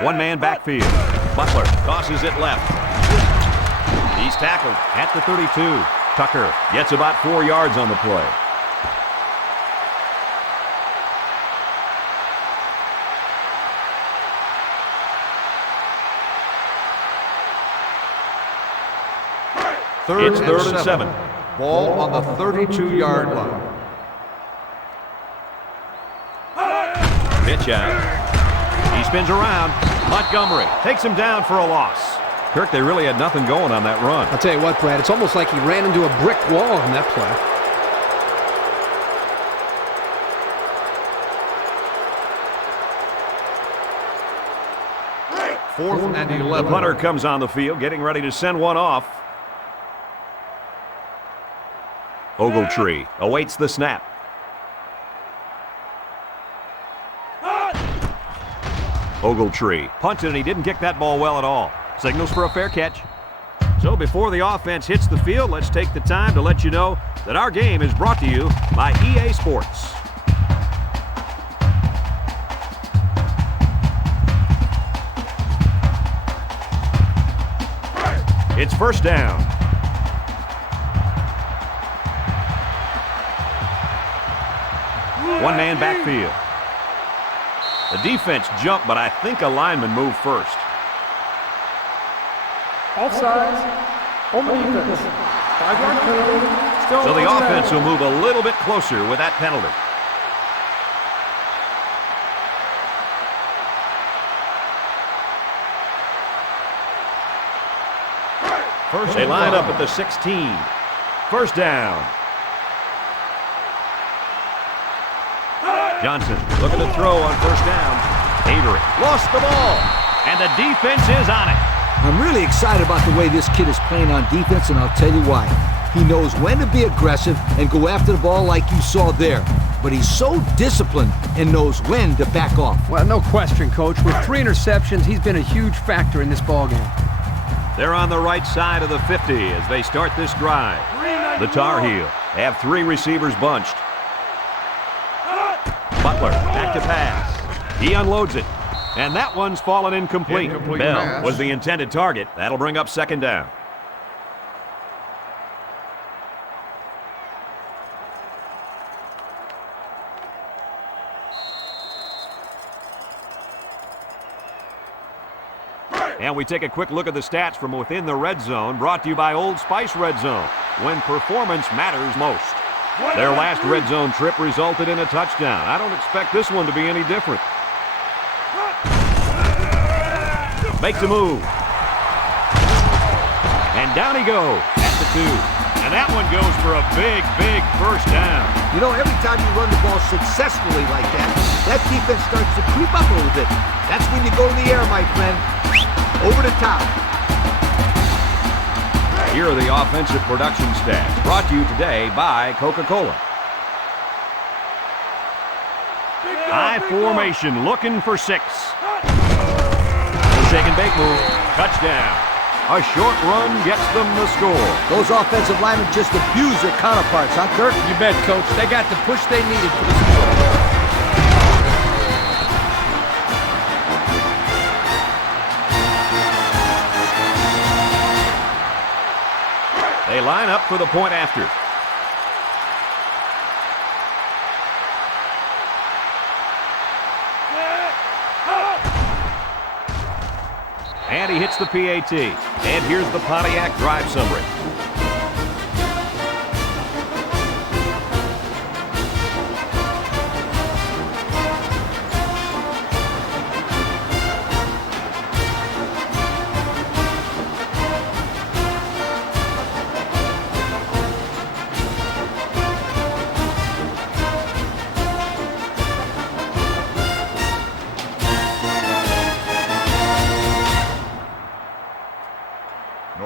One man backfield. Butler tosses it left. He's tackled at the 32. Tucker gets about 4 yards on the play. It's 3rd and 7. Ball on the 32-yard line. Pitch out. He spins around. Montgomery takes him down for a loss. Kirk, they really had nothing going on that run. I'll tell you what, Brad, it's almost like he ran into a brick wall on that play. 4th and 11. The punter comes on the field, getting ready to send one off. Ogletree awaits the snap. Ogletree punted, and he didn't kick that ball well at all. Signals for a fair catch. So before the offense hits the field, let's take the time to let you know that our game is brought to you by EA Sports. It's 1st down. One man backfield. The defense jumped, but I think a lineman moved first. Offsides on the defense. 5-yard penalty. Still So the on offense will down. move a little bit closer with that penalty. They line up at the 16. 1st down. Johnson looking to throw on 1st down. Avery lost the ball, and the defense is on it. I'm really excited about the way this kid is playing on defense, and I'll tell you why. He knows when to be aggressive and go after the ball like you saw there. But he's so disciplined and knows when to back off. Well, no question, Coach. With 3 interceptions, he's been a huge factor in this ballgame. They're on the right side of the 50 as they start this drive. The Tar Heel have 3 receivers bunched. Butler back to pass. He unloads it. And that one's fallen incomplete. Incomplete Bell pass. was the intended target. That'll bring up 2nd down. And we take a quick look at the stats from within the red zone, brought to you by Old Spice Red Zone, when performance matters most. Their last red zone trip resulted in a touchdown. I don't expect this one to be any different. Makes a move. And down he goes at the 2. And And that one goes for a big, big first down. You know, every time you run the ball successfully like that, that defense starts to creep up a little bit. That's when you go to the air, my friend. Over the top. Here are the offensive production stats, brought to you today by Coca-Cola. High formation, looking for 6. Shake and bake move, touchdown. A short run gets them the score. Those offensive linemen just abuse their counterparts, huh, Kirk? You bet, Coach. They got the push they needed for the score. They line up for the point after. And he hits the PAT. And here's the Pontiac drive summary.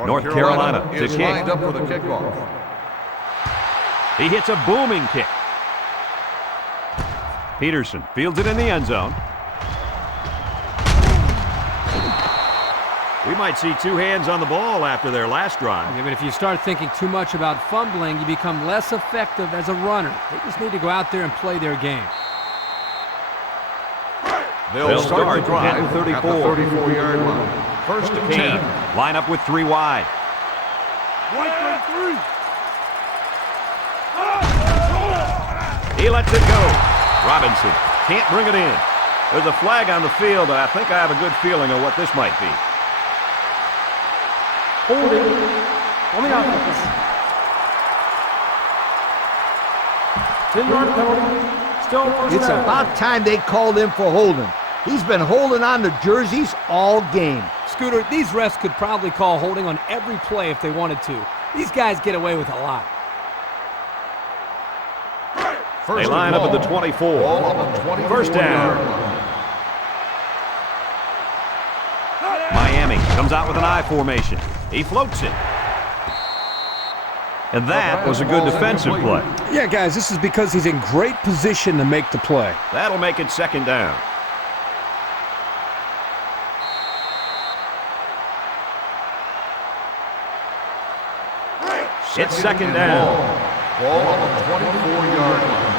North Carolina to is kick. lined up for the kickoff. He hits a booming kick. Peterson fields it in the end zone. We might see 2 hands on the ball after their last drive. Yeah, but if you start thinking too much about fumbling, you become less effective as a runner. They just need to go out there and play their game. They'll start the drive at the 34. at the 34-yard line. First and 10. Line up with 3 wide. He lets it go. Robinson can't bring it in. There's a flag on the field, and I think I have a good feeling of what this might be. Holding on the offense. 10-yard penalty. Still first It's down. about time they called him for holding. He's been holding on to jerseys all game. Scooter, these refs could probably call holding on every play if they wanted to. These guys get away with a lot. They line up at the 24. Ball on the 24 First down. Miami comes out with an I formation. He floats it. And that was a good defensive play. Yeah, guys, this is because he's in great position to make the play. That'll make it second down. It's second down. Ball on the 24-yard line.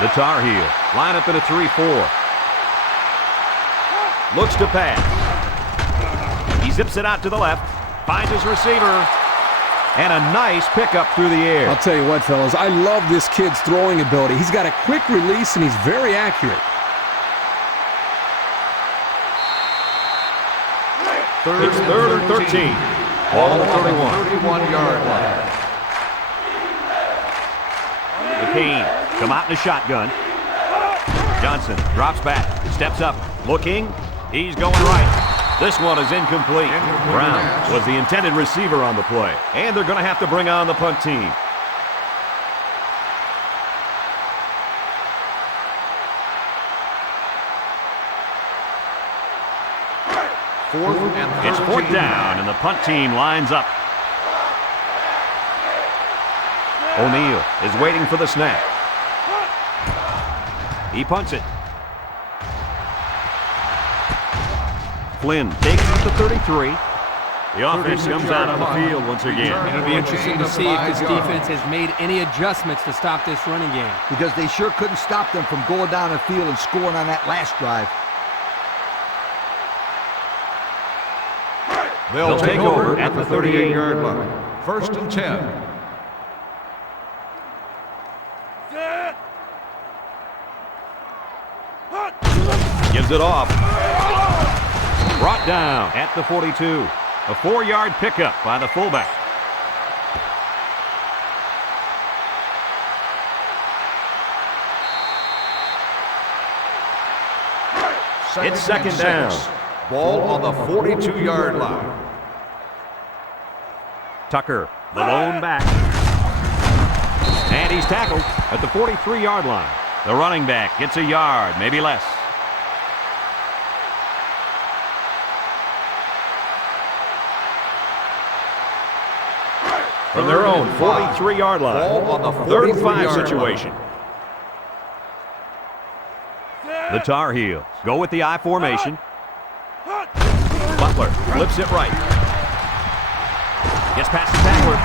The Tar Heel line up in a 3-4. Looks to pass. He zips it out to the left. Finds his receiver. And a nice pickup through the air. I'll tell you what, fellas, I love this kid's throwing ability. He's got a quick release, and he's very accurate. It's third and 13. Ball on the 31. 31-yard line. McCain come out in a shotgun. Johnson drops back, steps up, looking. He's going right. This one is incomplete. Brown was the intended receiver on the play. And they're going to have to bring on the punt team. It's 4th down, and the punt team lines up. O'Neal is waiting for the snap. He punts it. Flynn takes it to 33. The offense comes out on the field once again. It'll be interesting to see if this defense has made any adjustments to stop this running game. Because they sure couldn't stop them from going down the field and scoring on that last drive. They'll take over at the 38-yard line. First and 10. Gives it off. Brought down at the 42. A 4-yard pickup by the fullback. It's second down. Ball on the 42-yard line. Tucker, the lone back. And he's tackled at the 43-yard line. The running back gets a yard, maybe less. From their own 43-yard line. Ball on the 3rd and 5 43-yard situation. The Tar Heels go with the I formation. Butler flips it right. Gets past the tackler.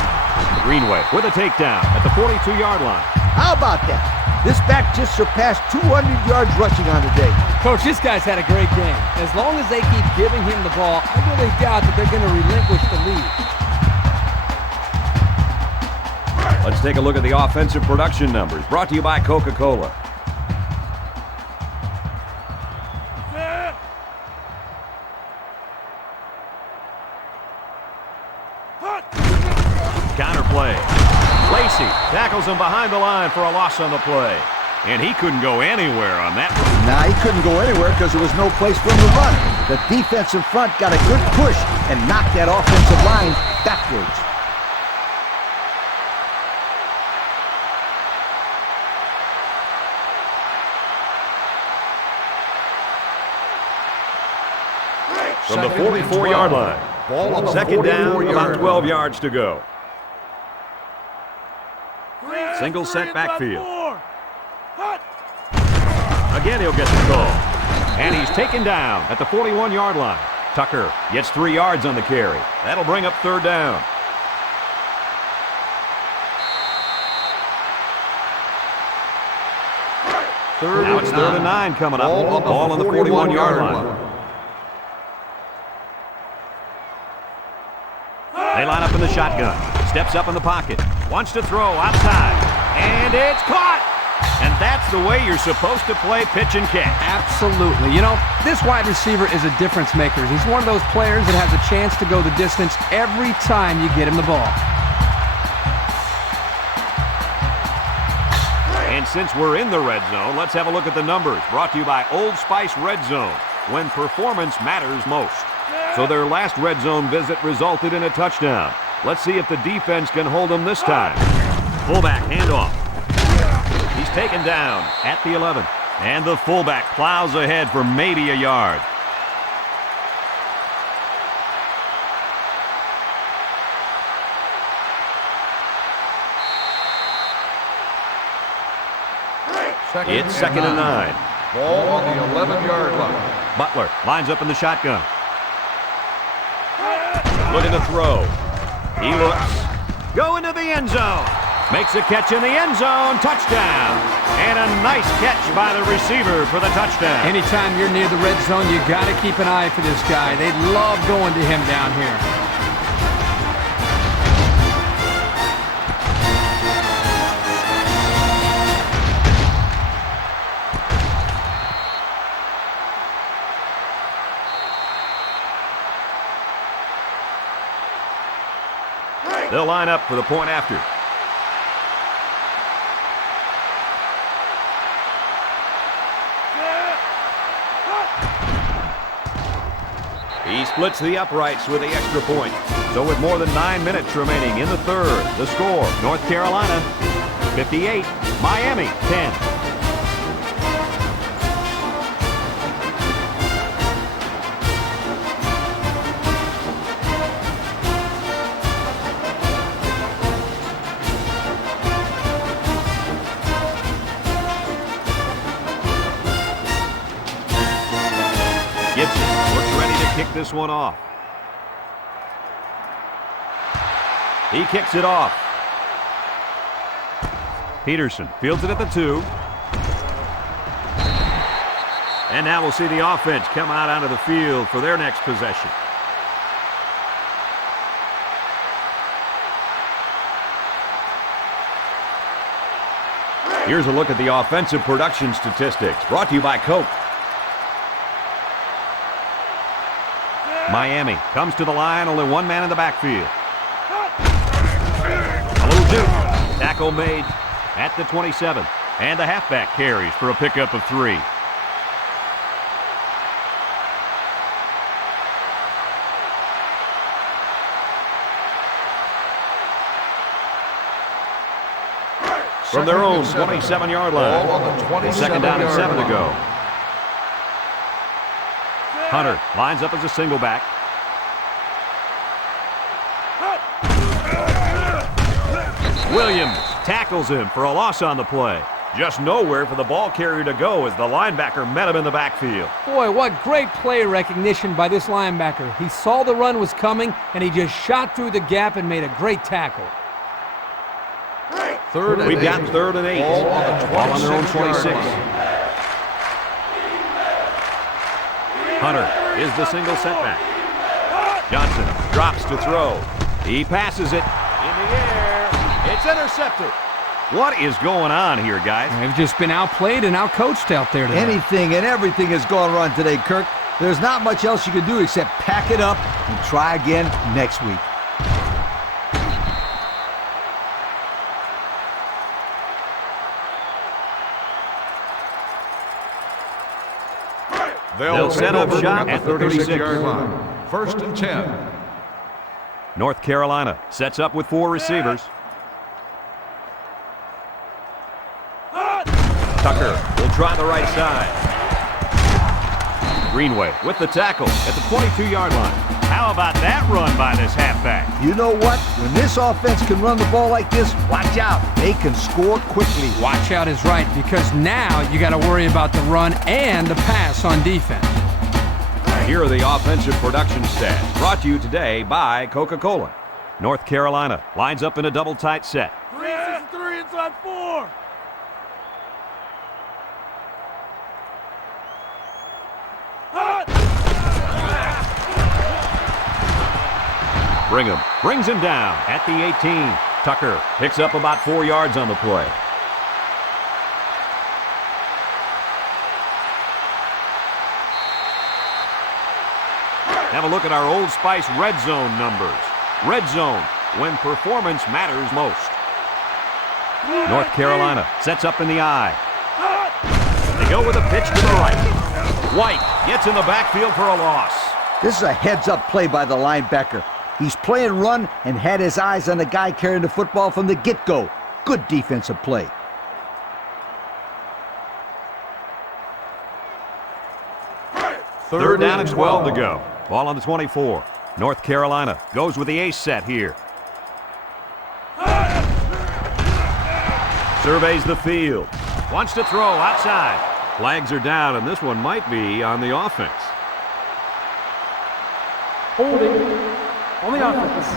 Greenway with a takedown at the 42-yard line. How about that? This back just surpassed 200 yards rushing on the day. Coach, this guy's had a great game. As long as they keep giving him the ball, I really doubt that they're going to relinquish the lead. Let's take a look at the offensive production numbers, brought to you by Coca-Cola. Counter play. Lacey tackles him behind the line for a loss on the play. And he couldn't go anywhere on that one. Nah, he couldn't go anywhere because there was no place for him to run. The defensive front got a good push and knocked that offensive line backwards. From the 44-yard line. Ball on the 2nd down, 44-yard about 12 line. yards to go. Single set backfield. Again, he'll get the call. And he's taken down at the 41-yard line. Tucker gets 3 yards on the carry. That'll bring up 3rd down. Now it's 3rd and 9 coming up. Ball on the 41-yard line. They line up in the shotgun. Steps up in the pocket. Wants to throw outside. And it's caught! And that's the way you're supposed to play pitch and catch. Absolutely. You know, this wide receiver is a difference maker. He's one of those players that has a chance to go the distance every time you get him the ball. And since we're in the red zone, let's have a look at the numbers. Brought to you by Old Spice Red Zone, when performance matters most. So their last red zone visit resulted in a touchdown. Let's see if the defense can hold them this time. Fullback handoff. He's taken down at the 11. And the fullback plows ahead for maybe a yard. It's 2nd and 9. Ball on the 11-yard line. Butler lines up in the shotgun. Looking to throw. He looks. Going to the end zone. Makes a catch in the end zone. Touchdown. And a nice catch by the receiver for the touchdown. Anytime you're near the red zone, you got to keep an eye for this guy. They love going to him down here. They'll line up for the point after. He splits the uprights with the extra point. So with more than 9 minutes remaining in the 3rd, the score, North Carolina 58, Miami 10. Gibson looks ready to kick this one off. He kicks it off. Peterson fields it at the 2. And now we'll see the offense come out onto the field for their next possession. Here's a look at the offensive production statistics, brought to you by Coke. Miami comes to the line, only one man in the backfield. A little juke. Tackle made at the 27. And the halfback carries for a pickup of 3. from their own 27-yard line. Ball on the 27-yard Second down and 7 to go. line. Hunter lines up as a single back. Williams tackles him for a loss on the play. Just nowhere for the ball carrier to go as the linebacker met him in the backfield. Boy, what great play recognition by this linebacker. He saw the run was coming, and he just shot through the gap and made a great tackle. We've got 3rd and 8. Ball on their own 26. Hunter is the single setback. Johnson drops to throw. He passes it in the air. It's intercepted. What is going on here, guys? They've just been outplayed and outcoached out there today. Anything and everything has gone wrong today, Kirk. There's not much else you can do except pack it up and try again next week. They'll set up shop at the 36-yard line. 1st and 10. North Carolina sets up with 4 receivers. Tucker will try the right side. Greenway with the tackle at the 22-yard line. How about that run by this halfback? You know what? When this offense can run the ball like this, watch out. They can score quickly. Watch out is right, because now you got to worry about the run and the pass on defense. Here are the offensive production stats, brought to you today by Coca-Cola. North Carolina lines up in a double tight set. 3 inside 4. Brigham brings him down at the 18. Tucker picks up about 4 yards on the play. Have a look at our Old Spice red zone numbers. Red zone, when performance matters most. North Carolina sets up in the I. They go with a pitch to the right. White gets in the backfield for a loss. This is a heads-up play by the linebacker. He's playing run and had his eyes on the guy carrying the football from the get-go. Good defensive play. Third down and 12 to go. Ball on the 24. North Carolina goes with the ace set here. Surveys the field. Wants to throw outside. Flags are down, and this one might be on the offense. Holding on the offense.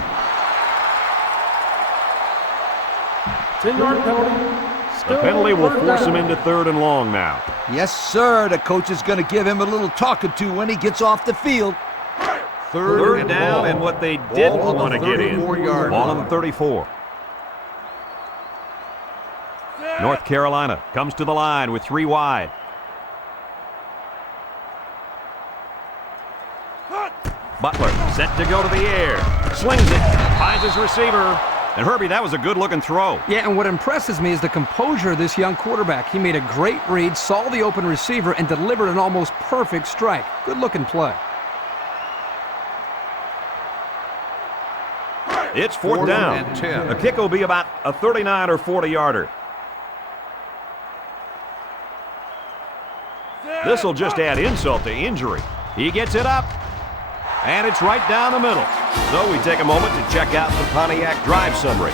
10-yard penalty. The penalty will force him into 3rd and long now. Yes, sir. The coach is going to give him a little talking to when he gets off the field. Third down, and what they didn't want to get in. Ball on the 34. North Carolina comes to the line with 3 wide. Butler set to go to the air. Slings it. Finds his receiver. And Herbie, that was a good-looking throw. Yeah, and what impresses me is the composure of this young quarterback. He made a great read, saw the open receiver, and delivered an almost perfect strike. Good-looking play. It's 4th down. and 10. The kick will be about a 39 or 40-yarder. This will just add insult to injury. He gets it up, and it's right down the middle. So we take a moment to check out the Pontiac drive summary.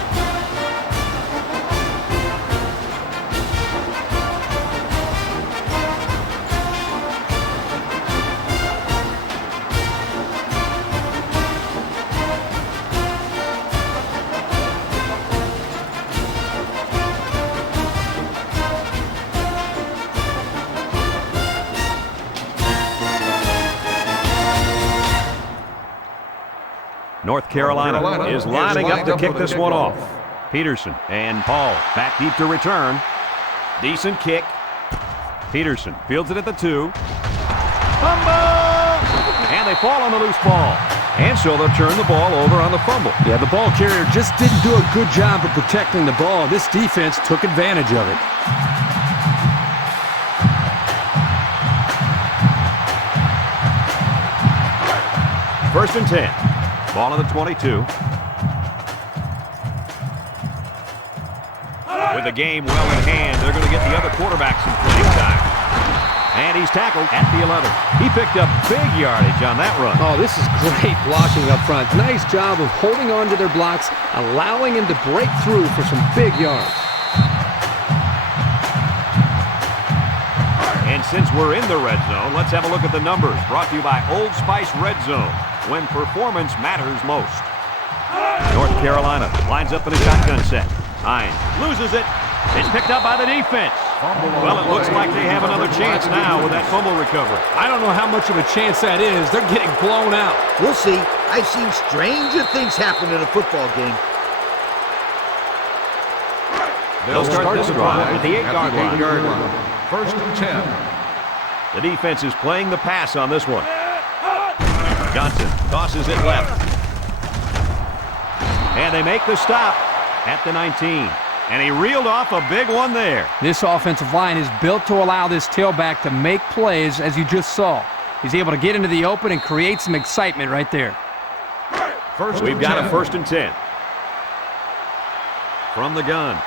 North Carolina is lining up to kick this one off. Peterson and Paul back deep to return. Decent kick. Peterson fields it at the 2. Fumble! And they fall on the loose ball. And so they'll turn the ball over on the fumble. Yeah, the ball carrier just didn't do a good job of protecting the ball. This defense took advantage of it. First and 10. Ball on the 22. With the game well in hand, they're going to get the other quarterback some playing time. And he's tackled at the 11. He picked up big yardage on that run. Oh, this is great blocking up front. Nice job of holding on to their blocks, allowing him to break through for some big yards. And since we're in the red zone, let's have a look at the numbers. Brought to you by Old Spice Red Zone, when performance matters most. North Carolina lines up in a shotgun set. Hines loses it. It's picked up by the defense. Well, it looks like they have another chance now with that fumble recovery. I don't know how much of a chance that is. They're getting blown out. We'll see. I've seen stranger things happen in a football game. They'll start this drive at the 8-yard line. First and 10. The defense is playing the pass on this one. Johnson tosses it left. And they make the stop at the 19. And he reeled off a big one there. This offensive line is built to allow this tailback to make plays, as you just saw. He's able to get into the open and create some excitement right there. We've got a first and 10. From the gun.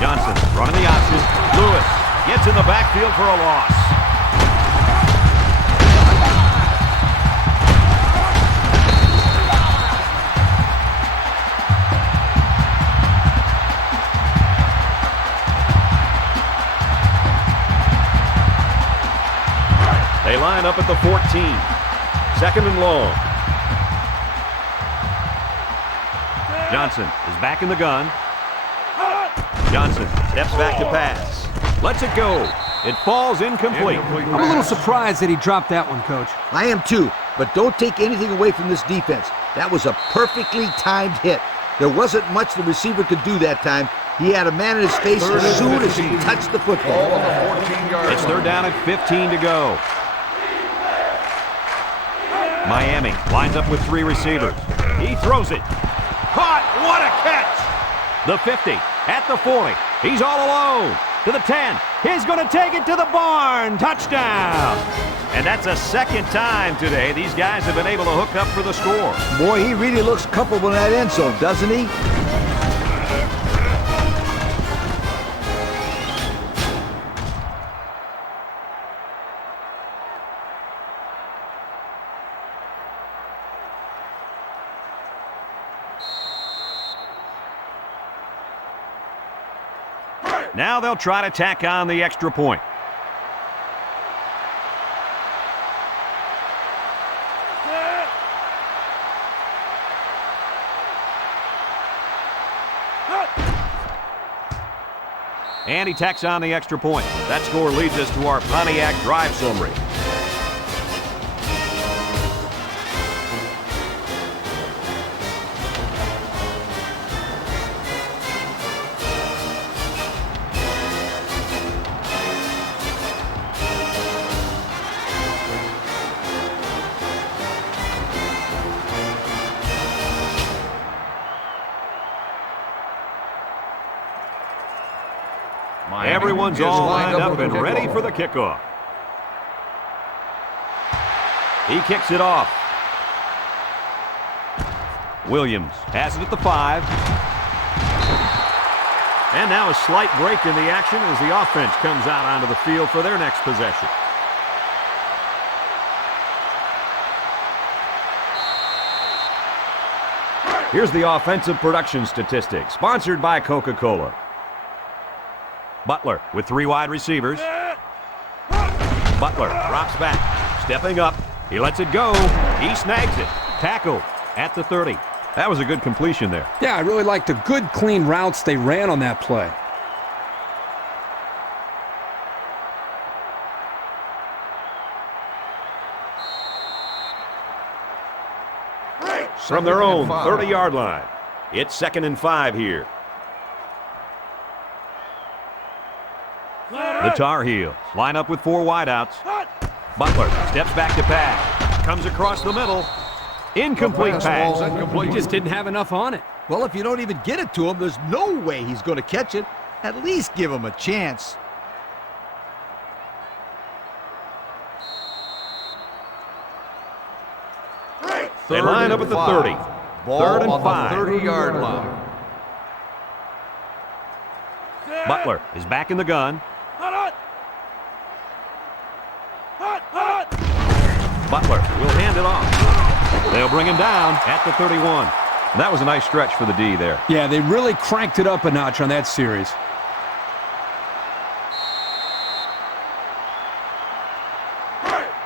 Johnson running the option. Lewis gets in the backfield for a loss. They line up at the 14. Second and long. Johnson is back in the gun. Johnson steps back to pass. Lets it go. It falls incomplete. I'm a little surprised that he dropped that one, Coach. I am too, but don't take anything away from this defense. That was a perfectly timed hit. There wasn't much the receiver could do that time. He had a man in his face as soon as he touched the football. It's third down at 15 to go. Miami lines up with 3 receivers. He throws it. Caught! What a catch! The 50 at the 40. He's all alone. To the 10. He's going to take it to the barn. Touchdown! And that's a second time today these guys have been able to hook up for the score. Boy, he really looks comfortable in that end zone, doesn't he? Now they'll try to tack on the extra point. And he tacks on the extra point. That score leads us to our Pontiac drive summary. Everyone's all lined up and ready for the kickoff. He kicks it off. Williams has it at the 5. And now a slight break in the action as the offense comes out onto the field for their next possession. Here's the offensive production statistics, sponsored by Coca-Cola. Butler with 3 wide receivers. Butler drops back, stepping up. He lets it go. He snags it. Tackle at the 30. That was a good completion there. Yeah, I really liked the good, clean routes they ran on that play. From their own 30-yard line. It's 2nd and 5 here. The Tar Heels line up with 4 wideouts. Butler steps back to pass. Comes across the middle. Incomplete pass. He just didn't have enough on it. Well, if you don't even get it to him, there's no way he's going to catch it. At least give him a chance. They line up at the 30. Ball Third and on 5. the 30-yard line. Butler is back in the gun. Butler will hand it off. They'll bring him down at the 31. That was a nice stretch for the D there. Yeah, they really cranked it up a notch on that series.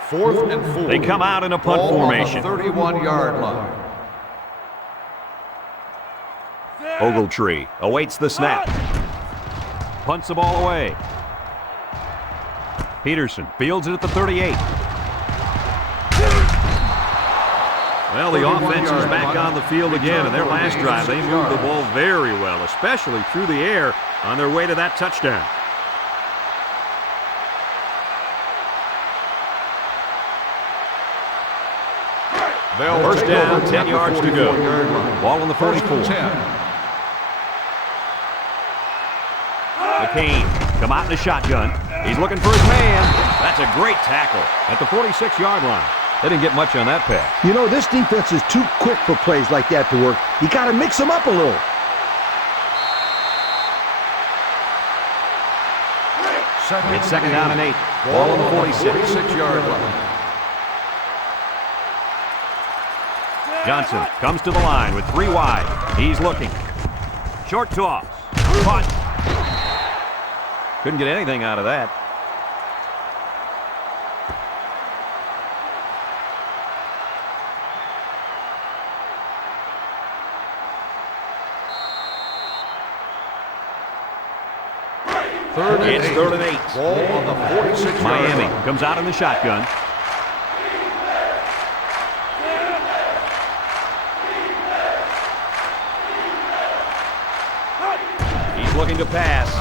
Fourth and 4. They come out in a punt Ball formation. on the 31-yard line. Ogletree awaits the snap. Punts the ball away. Peterson fields it at the 38. Well, the offense is back on the field again, and their last drive, they moved the ball very well, especially through the air on their way to that touchdown. First down, 10 yards to go. Ball on the 44. McCain come out in the shotgun. He's looking for his man. That's a great tackle at the 46-yard line. They didn't get much on that pass. You know, this defense is too quick for plays like that to work. You got to mix them up a little. It's second down and 8. Ball on the 46-yard line. Johnson comes to the line with 3 wide. He's looking. Short toss. Punt. Couldn't get anything out of that. It's third and 8. Ball on the 46-yard Miami line. comes out in the shotgun. He's looking to pass.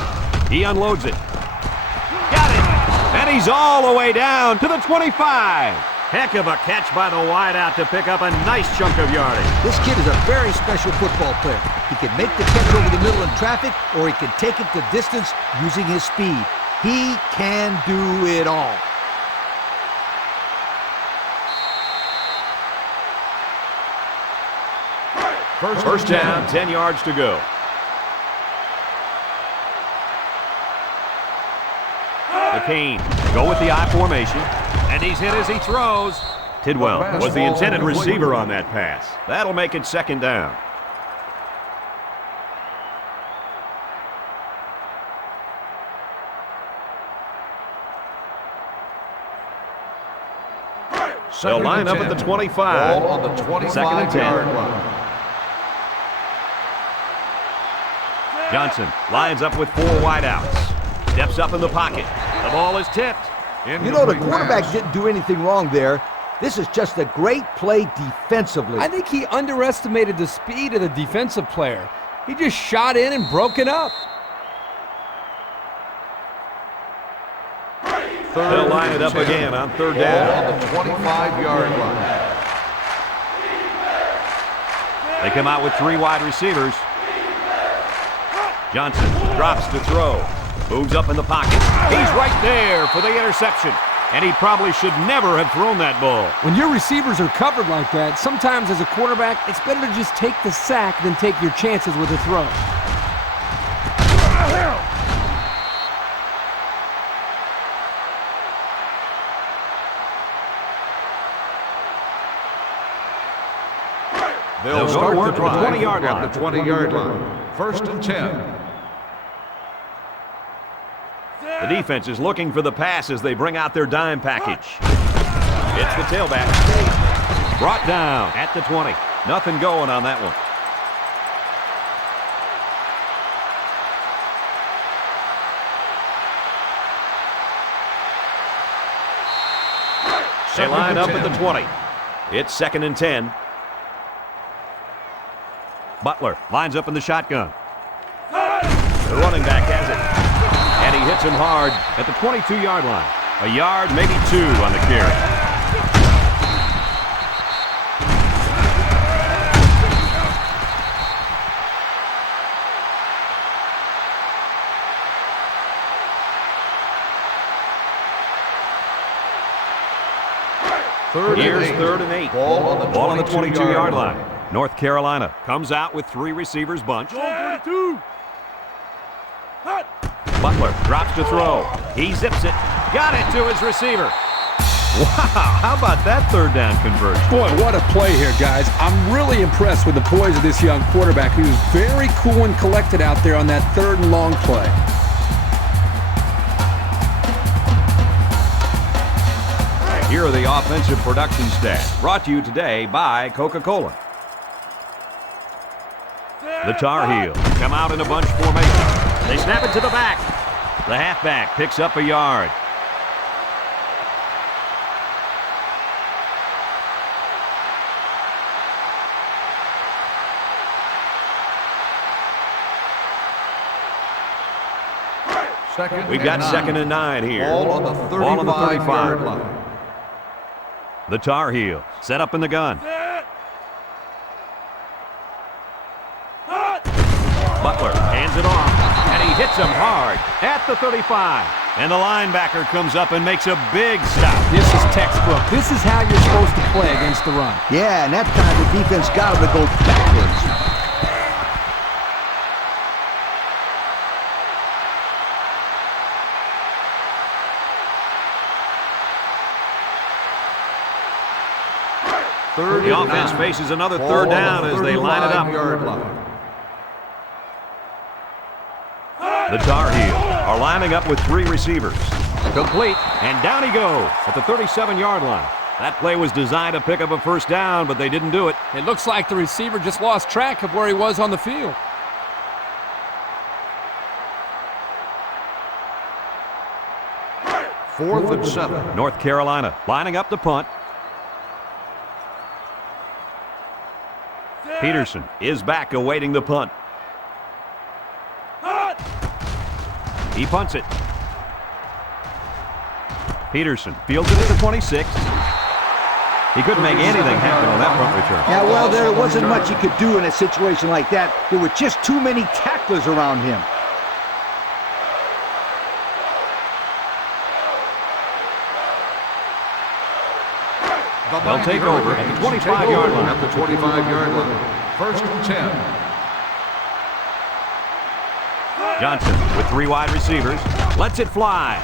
He unloads it. Got it! And he's all the way down to the 25. Heck of a catch by the wideout to pick up a nice chunk of yardage. This kid is a very special football player. He can make the catch over the middle in traffic, or he can take it the distance using his speed. He can do it all. First down, 10 yards to go. McCain go with the I formation, and he's hit as he throws. Tidwell was the intended receiver on that pass. That'll make it second down. They'll line up at the 25. Ball on the Second and 10. 25-yard line. Johnson lines up with 4 wideouts. Steps up in the pocket. The ball is tipped. You know, the quarterback didn't do anything wrong there. This is just a great play defensively. I think he underestimated the speed of the defensive player. He just shot in and broke it up. They'll line it up again on third down. On the 25-yard line. They come out with 3 wide receivers. Johnson drops to throw. Moves up in the pocket. He's right there for the interception. And he probably should never have thrown that ball. When your receivers are covered like that, sometimes as a quarterback, it's better to just take the sack than take your chances with a throw. They'll go start to work the at the drive 20-yard line. at the 20-yard line. First and 10. The defense is looking for the pass as they bring out their dime package. It's the tailback. Brought down at the 20. Nothing going on that one. They line up at the 20. It's second and 10. Butler lines up in the shotgun. The running back has it. And he hits him hard at the 22-yard line. A yard, maybe 2 on the carry. Here's 3rd and 8. Ball on the 22-yard line. North Carolina comes out with 3 receivers bunch. Butler drops to throw. He zips it. Got it to his receiver. Wow, how about that 3rd down conversion? Boy, what a play here, guys. I'm really impressed with the poise of this young quarterback. He was very cool and collected out there on that 3rd and long play. Here are the offensive production stats, brought to you today by Coca-Cola. The Tar Heels come out in a bunch formation. They snap it to the back. The halfback picks up a yard. We've got 2nd and 9 here. Ball on the 35-yard line. The Tar Heels set up in the gun. Butler hands it off, and he hits him hard at the 35. And the linebacker comes up and makes a big stop. This is textbook. This is how you're supposed to play against the run. Yeah, and that time the defense got him to go backwards. The offense faces another 3rd down as they line it up. The Tar Heels are lining up with 3 receivers. Complete, and down he goes at the 37-yard line. That play was designed to pick up a 1st down, but they didn't do it. It looks like the receiver just lost track of where he was on the field. Fourth and 7. North Carolina lining up to punt. Peterson is back awaiting the punt. He punts it. Peterson fields it at the 26. He couldn't make anything happen on that punt return. Yeah, well, there wasn't much he could do in a situation like that. There were just too many tacklers around him. They'll take over at the 25-yard line. At the 25-yard line. 1st and 10. Johnson with 3 wide receivers. Lets it fly.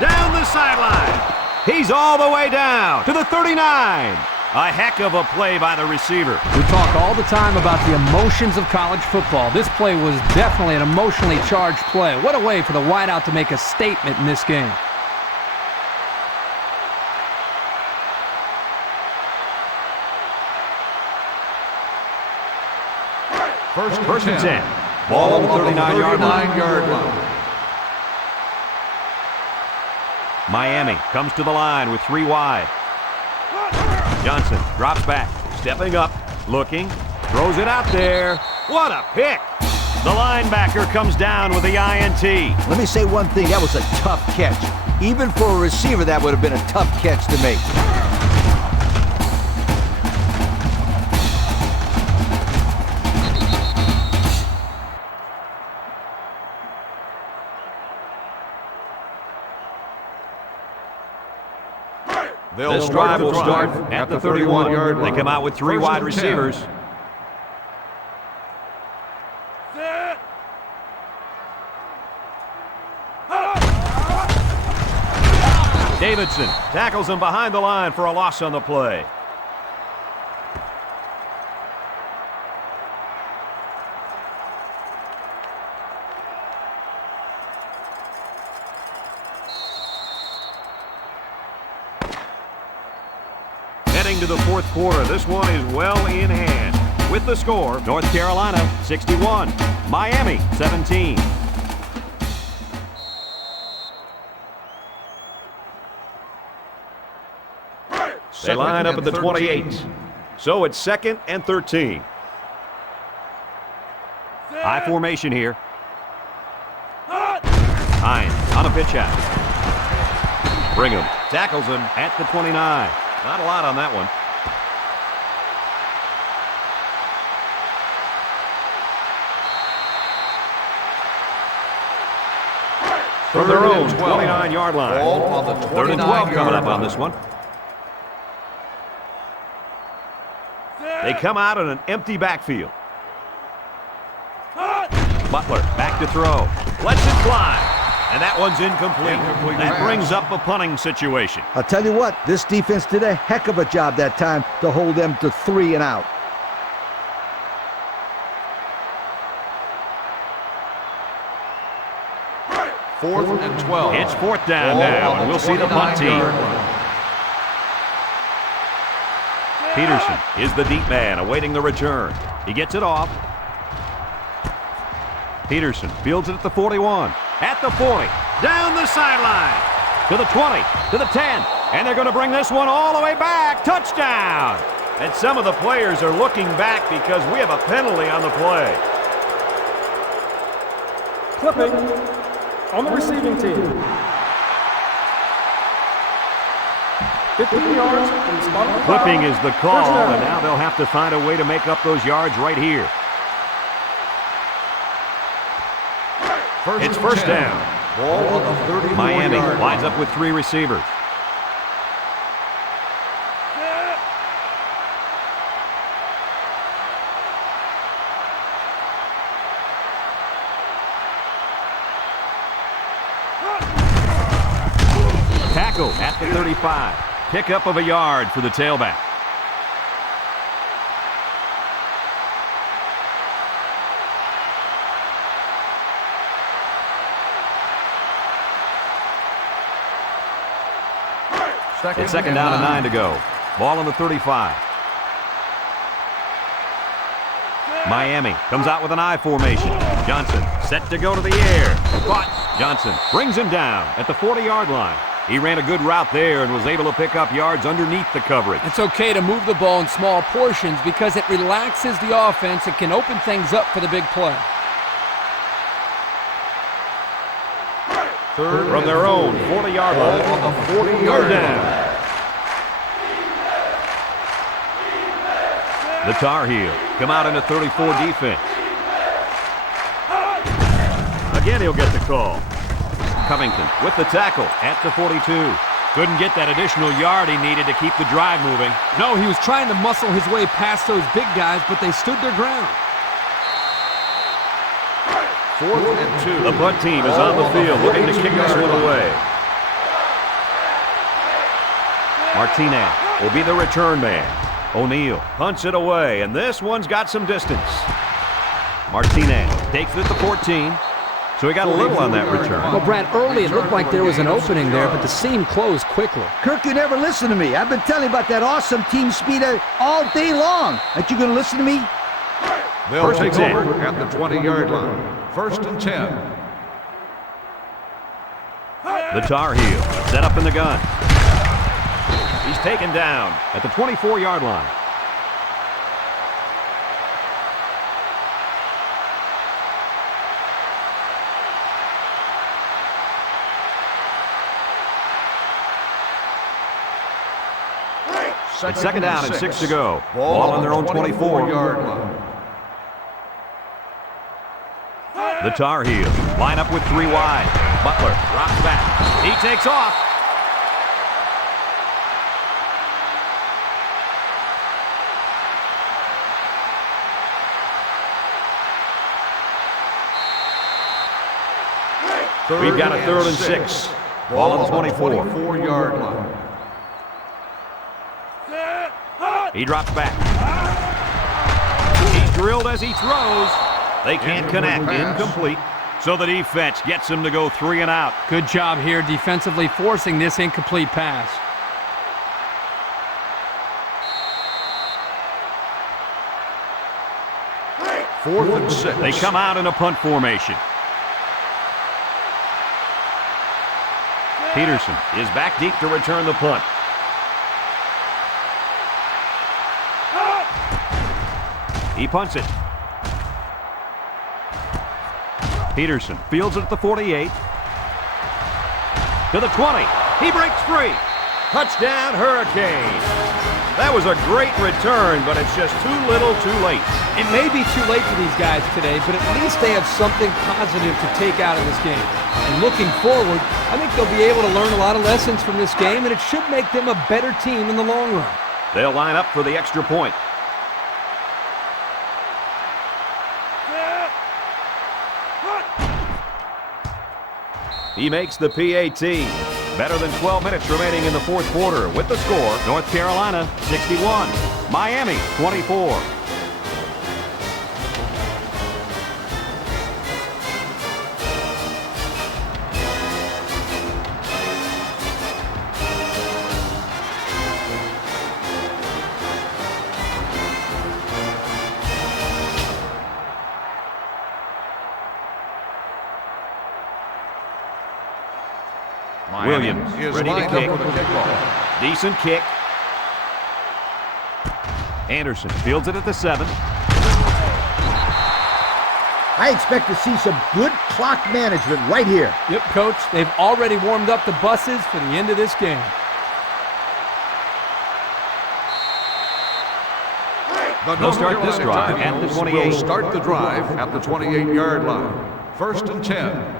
Down the sideline. He's all the way down to the 39. A heck of a play by the receiver. We talk all the time about the emotions of college football. This play was definitely an emotionally charged play. What a way for the wideout to make a statement in this game. First and 10. Ball on the 39-yard line. Miami comes to the line with 3 wide. Johnson drops back, stepping up, looking, throws it out there. What a pick! The linebacker comes down with the INT. Let me say one thing, that was a tough catch. Even for a receiver, that would have been a tough catch to make. This drive will start at the 31-yard line. They come out with 3 wide receivers. Davidson tackles him behind the line for a loss on the play. Heading to the 4th quarter, this one is well in hand. With the score, North Carolina 61, Miami 17. They line up at the 28. So it's 2nd and 13. High formation here. Hines on a pitch out. Brigham tackles him at the 29. Not a lot on that one. From their own 29-yard line. Ball on the 3rd and 12 coming up 29-yard on this one. They come out in an empty backfield. Butler back to throw. Lets it fly. And that one's incomplete. That brings up a punting situation. I'll tell you what, this defense did a heck of a job that time to hold them to 3 and out. Fourth and 12. It's fourth down now, and we'll see the punt team. Peterson is the deep man awaiting the return. He gets it off. Peterson fields it at the 41, at the 40, down the sideline, to the 20, to the 10, and they're going to bring this one all the way back. Touchdown! And some of the players are looking back because we have a penalty on the play. Clipping on the receiving team. 15 yards from the spot of the foul. Clipping is the call, First down. and now they'll have to find a way to make up those yards right here. It's first down. Ball on the 34-yard Miami line. lines up with 3 receivers. Tackle at the 35. Pickup of a yard for the tailback. It's second down and 9 to go. Ball on the 35. Miami comes out with an I formation. Johnson set to go to the air. Caught. Johnson brings him down at the 40-yard line. He ran a good route there and was able to pick up yards underneath the coverage. It's okay to move the ball in small portions because it relaxes the offense and can open things up for the big play. From their own 40-yard line. On the 40-yard down. The Tar Heels come out in a 34 defense. Again, he'll get the call. Covington with the tackle at the 42. Couldn't get that additional yard he needed to keep the drive moving. No, he was trying to muscle his way past those big guys, but they stood their ground. Fourth and 2. The punt team is on the field looking to kick this one away. Martinez will be the return man. O'Neal punts it away, and this one's got some distance. Martinez takes it at the 14, so he got a little on that return. Well, Brad, early it looked like there was an opening there, but the seam closed quickly. Kirk, you never listen to me. I've been telling you about that awesome team speed all day long. Aren't you going to listen to me? They'll take over at the 20-yard line. First and 10. The Tar Heels set up in the gun. He's taken down at the 24-yard line. It's second down and 6 to go. Ball on their own 24-yard line. The Tar Heels line up with 3 wide. Butler drops back. He takes off. We've got a 3rd and 6. Ball on the 24-yard line. He drops back. He's drilled as he throws. They can't connect. Incomplete. So the defense gets him to go 3 and out. Good job here defensively forcing this incomplete pass. Fourth and 6. They come out in a punt formation. Peterson is back deep to return the punt. He punts it. Peterson fields it at the 48. To the 20. He breaks free. Touchdown, Hurricane. That was a great return, but it's just too little too late. It may be too late for these guys today, but at least they have something positive to take out of this game. And looking forward, I think they'll be able to learn a lot of lessons from this game, and it should make them a better team in the long run. They'll line up for the extra point. He makes the PAT. Better than 12 minutes remaining in the fourth quarter with the score, North Carolina 61, Miami 24. Williams ready to kick. Decent kick. Anderson fields it at the 7. I expect to see some good clock management right here. Yep, Coach. They've already warmed up the buses for the end of this game. They'll start this drive at the 28. Will start the drive at the 28-yard line. First and 10.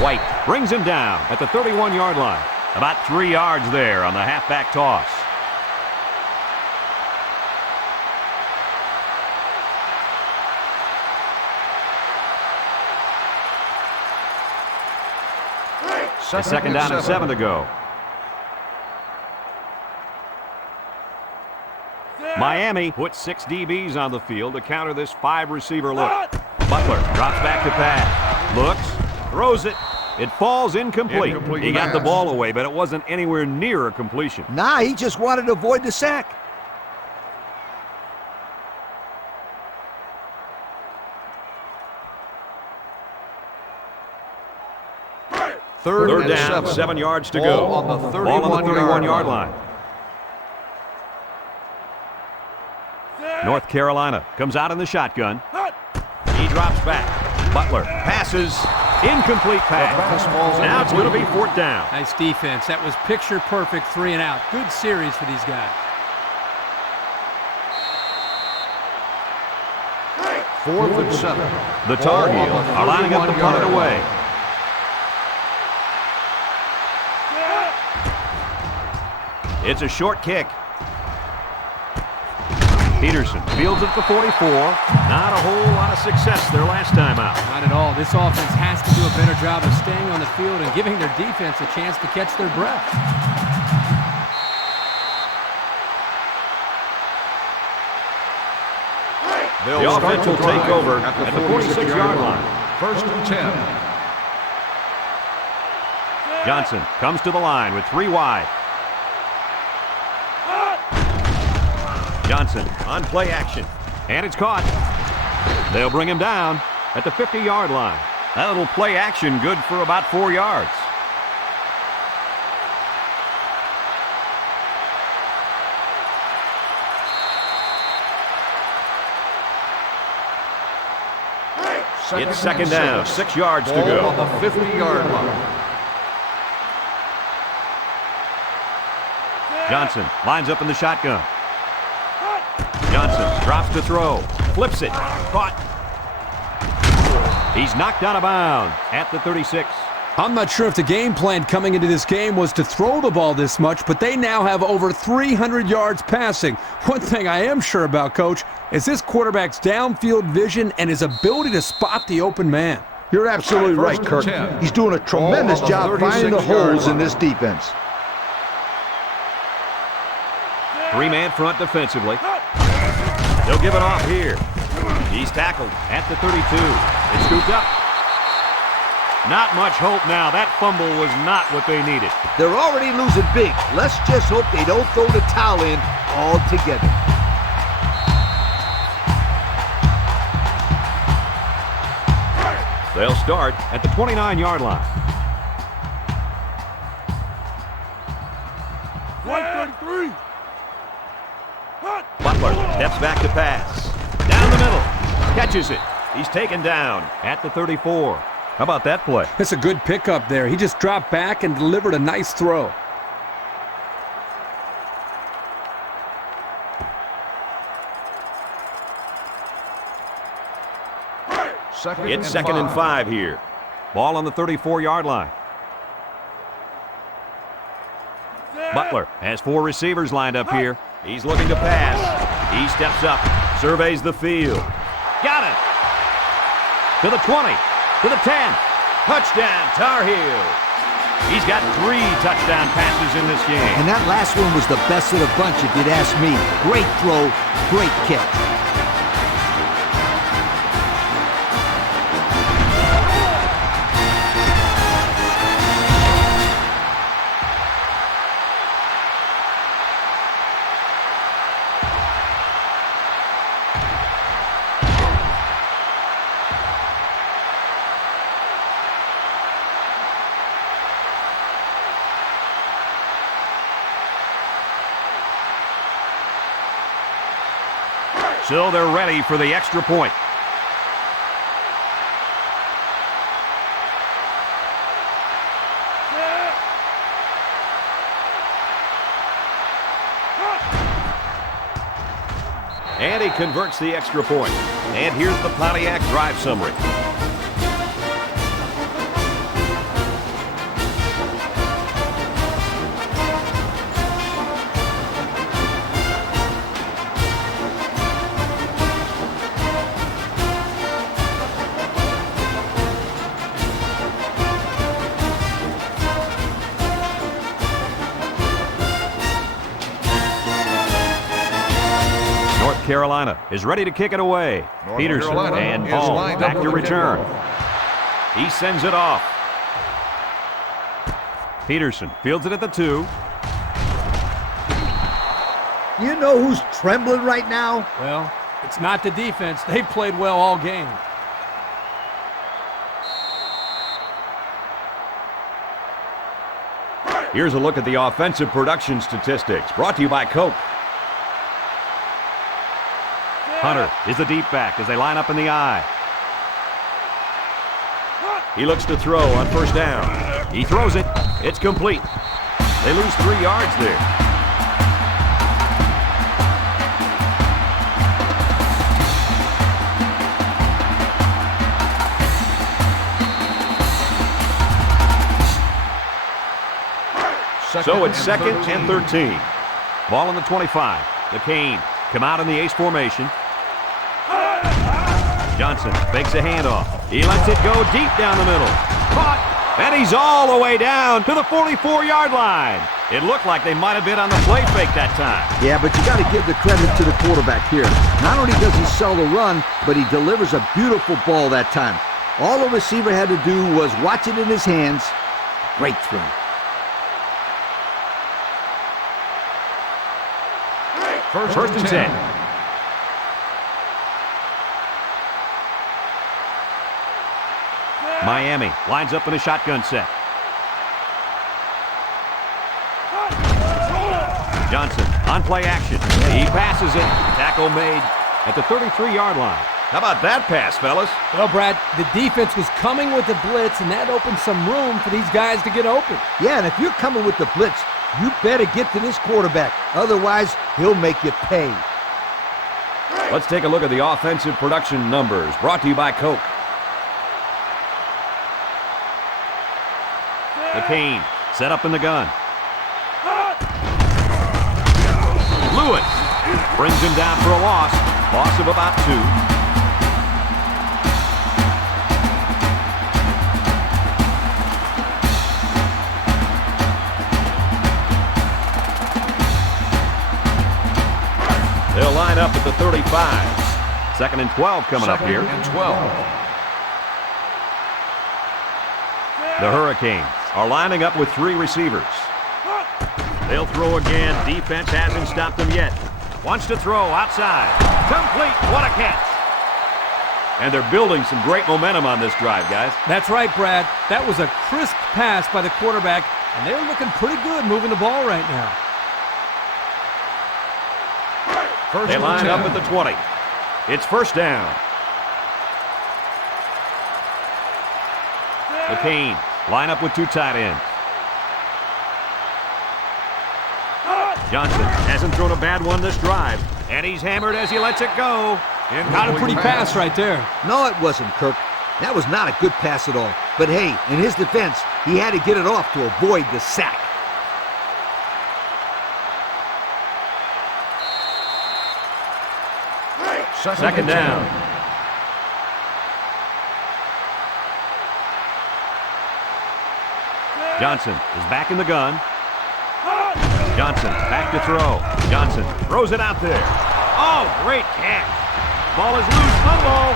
White brings him down at the 31-yard line. About 3 yards there on the halfback toss. It's second down and 7 to go. Miami puts 6 DBs on the field to counter this 5-receiver look. Butler drops back to pass. Looks, throws it. It falls incomplete. He got the ball away, but it wasn't anywhere near a completion. Nah, he just wanted to avoid the sack. Third down, 7 yards to go. On the Ball on the 31-yard line. North Carolina comes out in the shotgun. He drops back. Butler passes. Incomplete pass. Now it's going to be 4th down. Nice defense. That was picture perfect 3 and out. Good series for these guys. 4th and 7. The Tar Heels are lining up to punt it away. It's a short kick. Peterson fields it at the 44. Not a whole lot of success their last time out. Not at all. This offense has to do a better job of staying on the field and giving their defense a chance to catch their breath. The offense will take over at the 46-yard line. First and 10. Johnson comes to the line with 3 wide. Johnson on play action. And it's caught. They'll bring him down at the 50-yard line. That little play action good for about 4 yards. It's second down, 6 yards to go. On the 50-yard line. Johnson lines up in the shotgun. Johnson drops to throw, flips it, caught. He's knocked out of bounds at the 36. I'm not sure if the game plan coming into this game was to throw the ball this much, but they now have over 300 yards passing. One thing I am sure about, Coach, is this quarterback's downfield vision and his ability to spot the open man. You're absolutely right, Kirk. He's doing a tremendous job finding the holes in this defense. 3-man front defensively. They'll give it off here. He's tackled at the 32. It's scooped up. Not much hope now. That fumble was not what they needed. They're already losing big. Let's just hope they don't throw the towel in altogether. They'll start at the 29-yard line. 133. Butler steps back to pass. Down the middle. Catches it. He's taken down at the 34. How about that play? That's a good pickup there. He just dropped back and delivered a nice throw. It's second and 5 here. Ball on the 34-yard line. Butler has 4 receivers lined up here. He's looking to pass. He steps up, surveys the field. Got it. to the 20, to the 10. Touchdown, Tar Heels. He's got 3 touchdown passes in this game. And that last one was the best of the bunch, if you'd ask me. Great throw, great catch. So they're ready for the extra point. And he converts the extra point. And here's the Pontiac drive summary. Carolina is ready to kick it away. Peterson and Paul back to return. He sends it off. Peterson fields it at the 2. You know who's trembling right now? Well, it's not the defense. They've played well all game. Here's a look at the offensive production statistics brought to you by Coke. Hunter is the deep back as they line up in the I. He looks to throw on first down. He throws it. It's complete. They lose 3 yards there. So it's 2nd and 13. Ball on the 25. The Canes come out in the ace formation. Johnson fakes a handoff. He lets it go deep down the middle. Caught, and he's all the way down to the 44-yard line. It looked like they might have been on the play fake that time. Yeah, but you got to give the credit to the quarterback here. Not only does he sell the run, but he delivers a beautiful ball that time. All the receiver had to do was watch it in his hands. Great throw. First and 10. Miami lines up in a shotgun set. Johnson on play action. He passes it. Tackle made at the 33-yard line. How about that pass, fellas? Well, Brad, the defense was coming with the blitz, and that opened some room for these guys to get open. Yeah, and if you're coming with the blitz, you better get to this quarterback. Otherwise, he'll make you pay. Let's take a look at the offensive production numbers brought to you by Coke. The Cane set up in the gun. Lewis brings him down for a loss of about 2. They'll line up at the 35. 2nd and 12 coming up here. 2nd and 12. The Hurricanes are lining up with 3 receivers. They'll throw again. Defense hasn't stopped them yet. Wants to throw outside. Complete. What a catch. And they're building some great momentum on this drive, guys. That's right, Brad. That was a crisp pass by the quarterback, and they're looking pretty good moving the ball right now. They line up at the 20. It's first down. The Canes line up with 2 tight ends. Johnson hasn't thrown a bad one this drive, and he's hammered as he lets it go. Not a pretty pass right there. No, it wasn't, Kirk. That was not a good pass at all. But hey, in his defense, he had to get it off to avoid the sack. Second down. Johnson is back in the gun. Johnson back to throw. Johnson throws it out there. Oh, great catch. Ball is loose, fumble,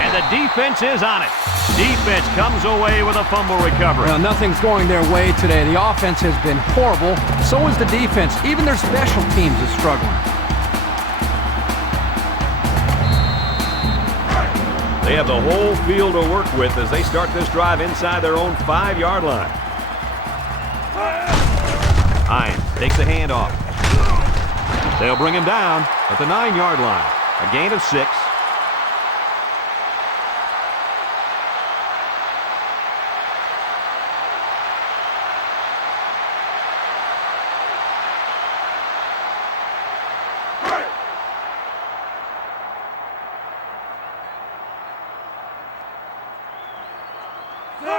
and the defense is on it. Defense comes away with a fumble recovery. Well, nothing's going their way today. The offense has been horrible. So is the defense. Even their special teams is struggling. They have the whole field to work with as they start this drive inside their own 5-yard line. Hines takes the handoff. They'll bring him down at the 9-yard line. A gain of 6.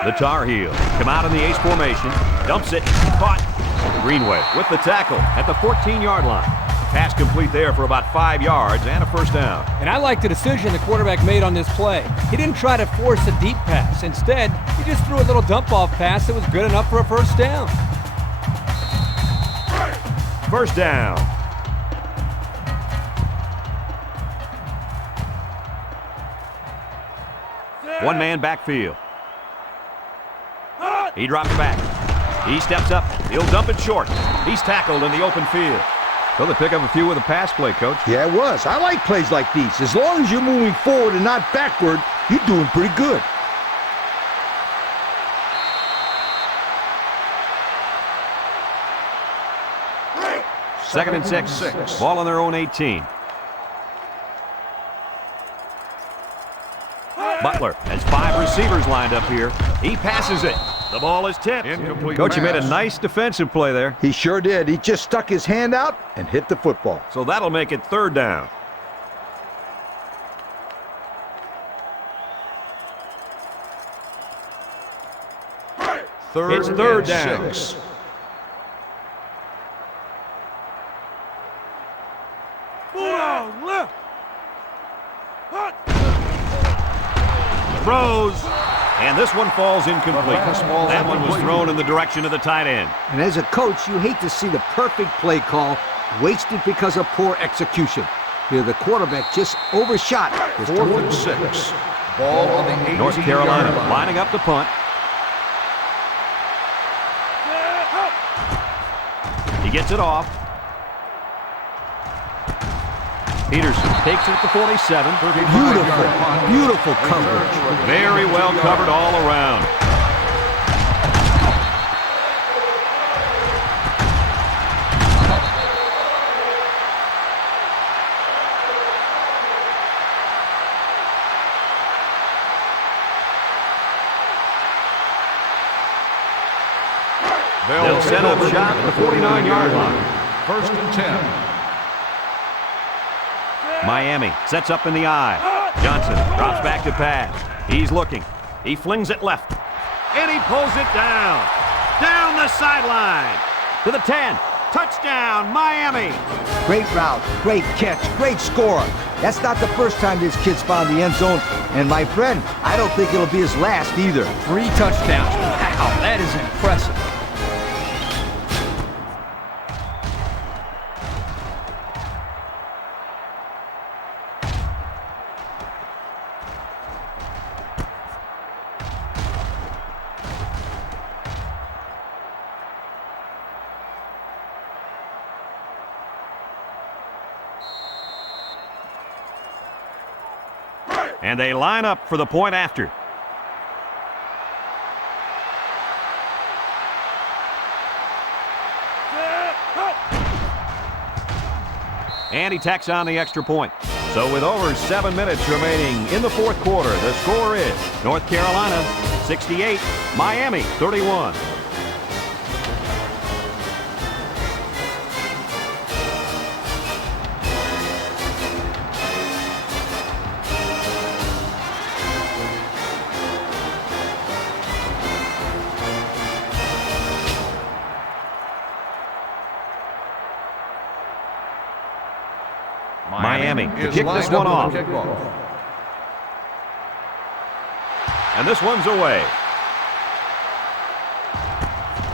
The Tar Heels come out in the ace formation. Dumps it. Caught. Greenway with the tackle at the 14-yard line. Pass complete there for about 5 yards and a first down. And I like the decision the quarterback made on this play. He didn't try to force a deep pass. Instead, he just threw a little dump-off pass that was good enough for a first down. First down. One-man backfield. He drops back. He steps up. He'll dump it short. He's tackled in the open field. So they pick up a few with a pass play, Coach. Yeah, it was. I like plays like these. As long as you're moving forward and not backward, you're doing pretty good. Second and 6. Ball on their own 18. Butler has 5 receivers lined up here. He passes it. The ball is tipped. Incomplete Coach, you pass. made a nice defensive play there. He sure did. He just stuck his hand out and hit the football. So that'll make it third down. It's third down. 6. Throws. And this one falls incomplete. That one was thrown in the direction of the tight end. And as a coach, you hate to see the perfect play call wasted because of poor execution. Here, the quarterback just overshot his 4th and 6. Ball on the 18-yard North Carolina line. lining up the punt. He gets it off. Peterson takes it at the 47. Beautiful coverage. Very well covered all around. They'll set up shop at the 49-yard line. 1st and 10. Miami sets up in the eye. Johnson drops back to pass. He's looking. He flings it left. And he pulls it down. Down the sideline. To the 10. Touchdown, Miami. Great route, great catch, great score. That's not the first time this kid's found the end zone. And my friend, I don't think it'll be his last either. 3 touchdowns. Wow, that is impressive. And they line up for the point after. And he tacks on the extra point. So with over 7 minutes remaining in the fourth quarter, the score is North Carolina 68, Miami 31. Miami to kick this one off. And this one's away.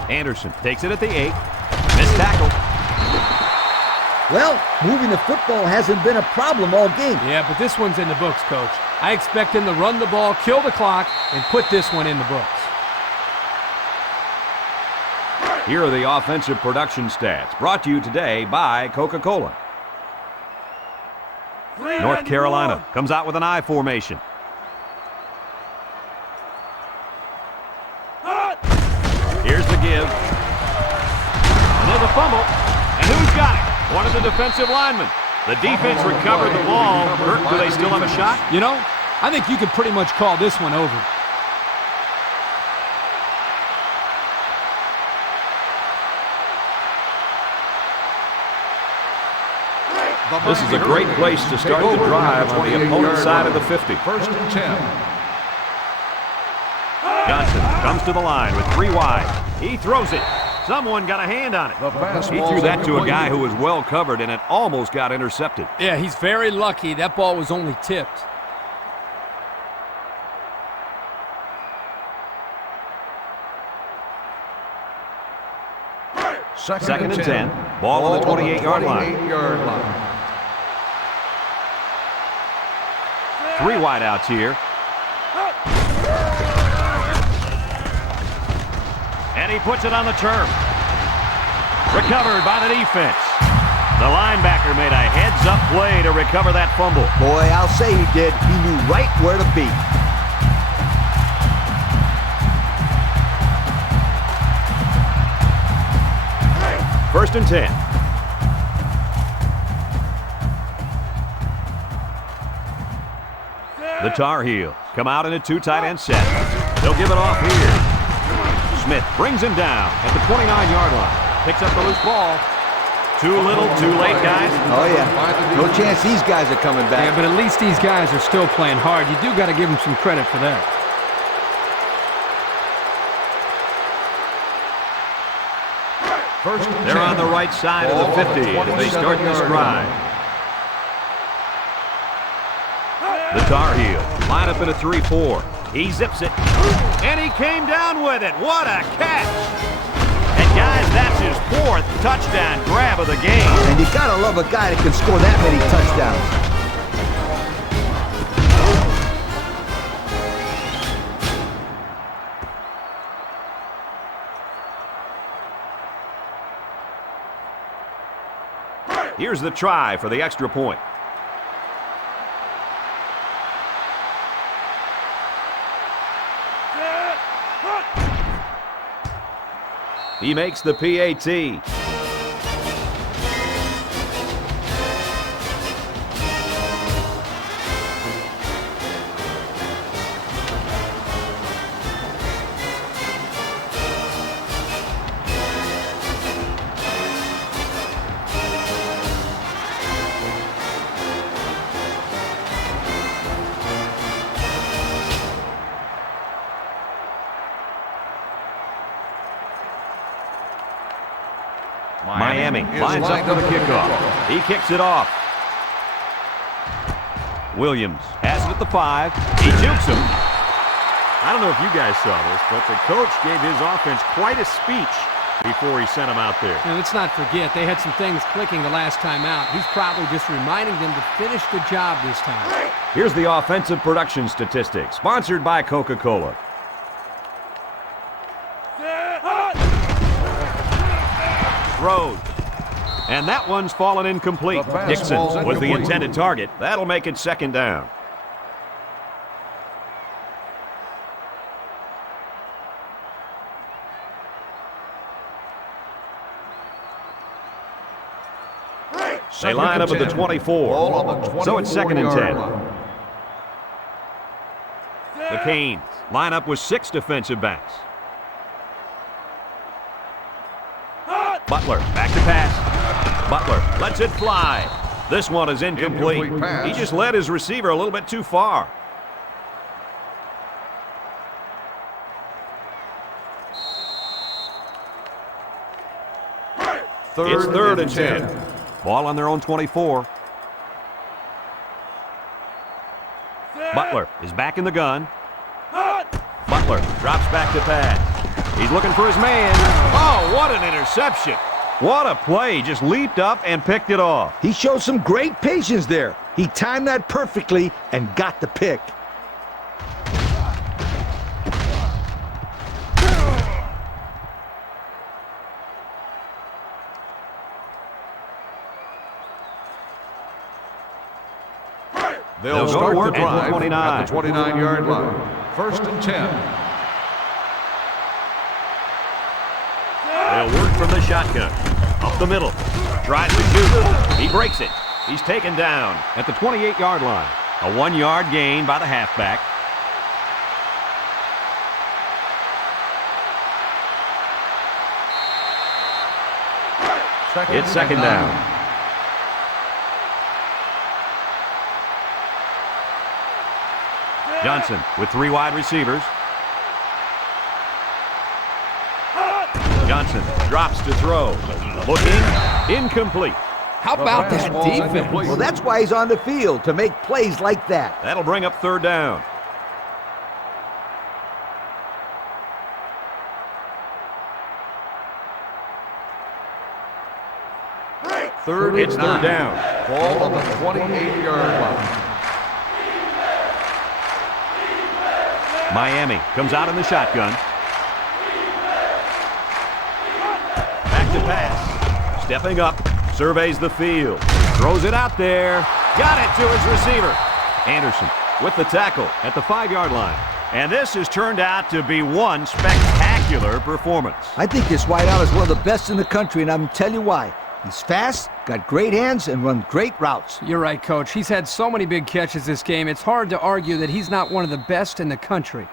Anderson takes it at the 8. Missed tackle. Well, moving the football hasn't been a problem all game. Yeah, but this one's in the books, Coach. I expect him to run the ball, kill the clock, and put this one in the books. Here are the offensive production stats, brought to you today by Coca-Cola. North Carolina comes out with an I formation. Here's the give. And there's a fumble. And who's got it? One of the defensive linemen. The defense recovered the ball. Kurt, do they still have a shot? You know, I think you could pretty much call this one over. This is a great place to start the drive on the opponent's side of the 50. First and 10. Johnson comes to the line with 3 wide. He throws it. Someone got a hand on it. He threw that to a guy who was well covered, and it almost got intercepted. Yeah, he's very lucky. That ball was only tipped. Second and 10. Ball on the 28-yard line. 3 wide outs here. And he puts it on the turf. Recovered by the defense. The linebacker made a heads-up play to recover that fumble. Boy, I'll say he did. He knew right where to be. First and 10. The Tar Heels come out in a 2 tight end set. They'll give it off here. Smith brings him down at the 29-yard line. Picks up the loose ball. Too little, too late, guys. Oh, yeah. No chance these guys are coming back. Yeah, but at least these guys are still playing hard. You do got to give them some credit for that. They're on the right side of the 50 as they start this drive. The Tar Heels line up in a 3-4. He zips it, and he came down with it. What a catch! And guys, that's his 4th touchdown grab of the game. And you gotta love a guy that can score that many touchdowns. Here's the try for the extra point. He makes the PAT. Miami lines up for the kickoff. He kicks it off. Williams has it at the 5. He jukes him. I don't know if you guys saw this, but the coach gave his offense quite a speech before he sent him out there. And let's not forget, they had some things clicking the last time out. He's probably just reminding them to finish the job this time. Here's the offensive production statistics, sponsored by Coca-Cola. Throws. And that one's fallen incomplete. Dixon was the intended target. That'll make it 2nd down. They line up at the 24. So it's 2nd and 10. The Canes line up with 6 defensive backs. Butler back to pass. Butler lets it fly. This one is incomplete. He just led his receiver a little bit too far. It's 3rd and 10. Ball on their own 24. Butler is back in the gun. Butler drops back to pass. He's looking for his man. Oh, what an interception. What a play. Just leaped up and picked it off. He showed some great patience there. He timed that perfectly and got the pick. They'll go start to the work drive at the 29. at the 29-yard line. First and 10. They'll work from the shotgun. Up the middle. Tries to shoot. He breaks it. He's taken down at the 28-yard line. A 1-yard gain by the halfback. It's second down. Johnson with 3 wide receivers. Johnson drops to throw. Looking, incomplete. How about that defense? Well, that's why he's on the field, to make plays like that. That'll bring up third down. It's third down. Ball on the 28-yard line. Miami comes out in the shotgun. Back to pass. Stepping up. Surveys the field. Throws it out there. Got it to his receiver. Anderson with the tackle at the 5-yard line. And this has turned out to be one spectacular performance. I think this wideout is one of the best in the country, and I'm going to tell you why. He's fast, got great hands, and runs great routes. You're right, Coach. He's had so many big catches this game, it's hard to argue that he's not one of the best in the country.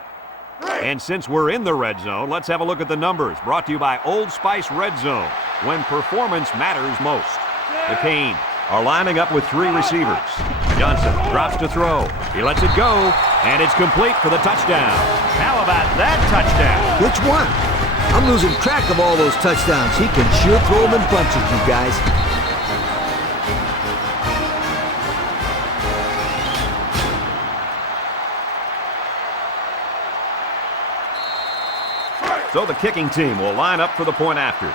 And since we're in the red zone, let's have a look at the numbers. Brought to you by Old Spice Red Zone, when performance matters most. The Canes are lining up with 3 receivers. Johnson drops to throw. He lets it go, and it's complete for the touchdown. How about that touchdown? Which one? I'm losing track of all those touchdowns. He can sure throw them in bunches, you guys. So the kicking team will line up for the point after.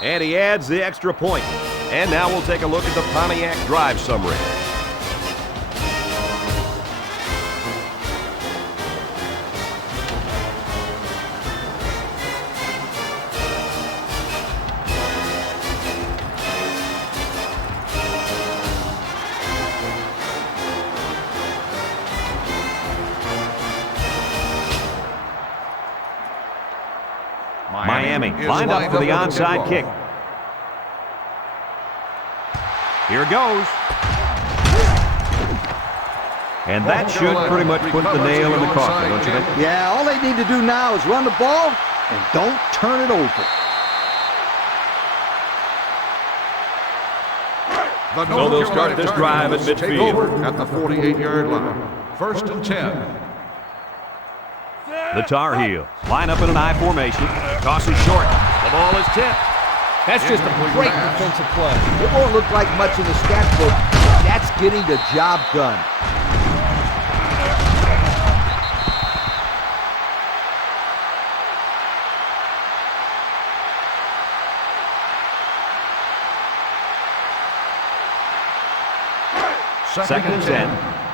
And he adds the extra point. And now we'll take a look at the Pontiac drive summary. Miami lined up for the onside kick. Here it goes. And that should pretty much put the nail in the coffin, don't you think? Yeah, all they need to do now is run the ball and don't turn it over. So they'll start this drive at Take midfield. over at the 48-yard line. First and 10. The Tar Heels line up in an I formation. Tosses short. The ball is tipped. That's just a great defensive play. It won't look like much in the stat book, but that's getting the job done. Second and 10.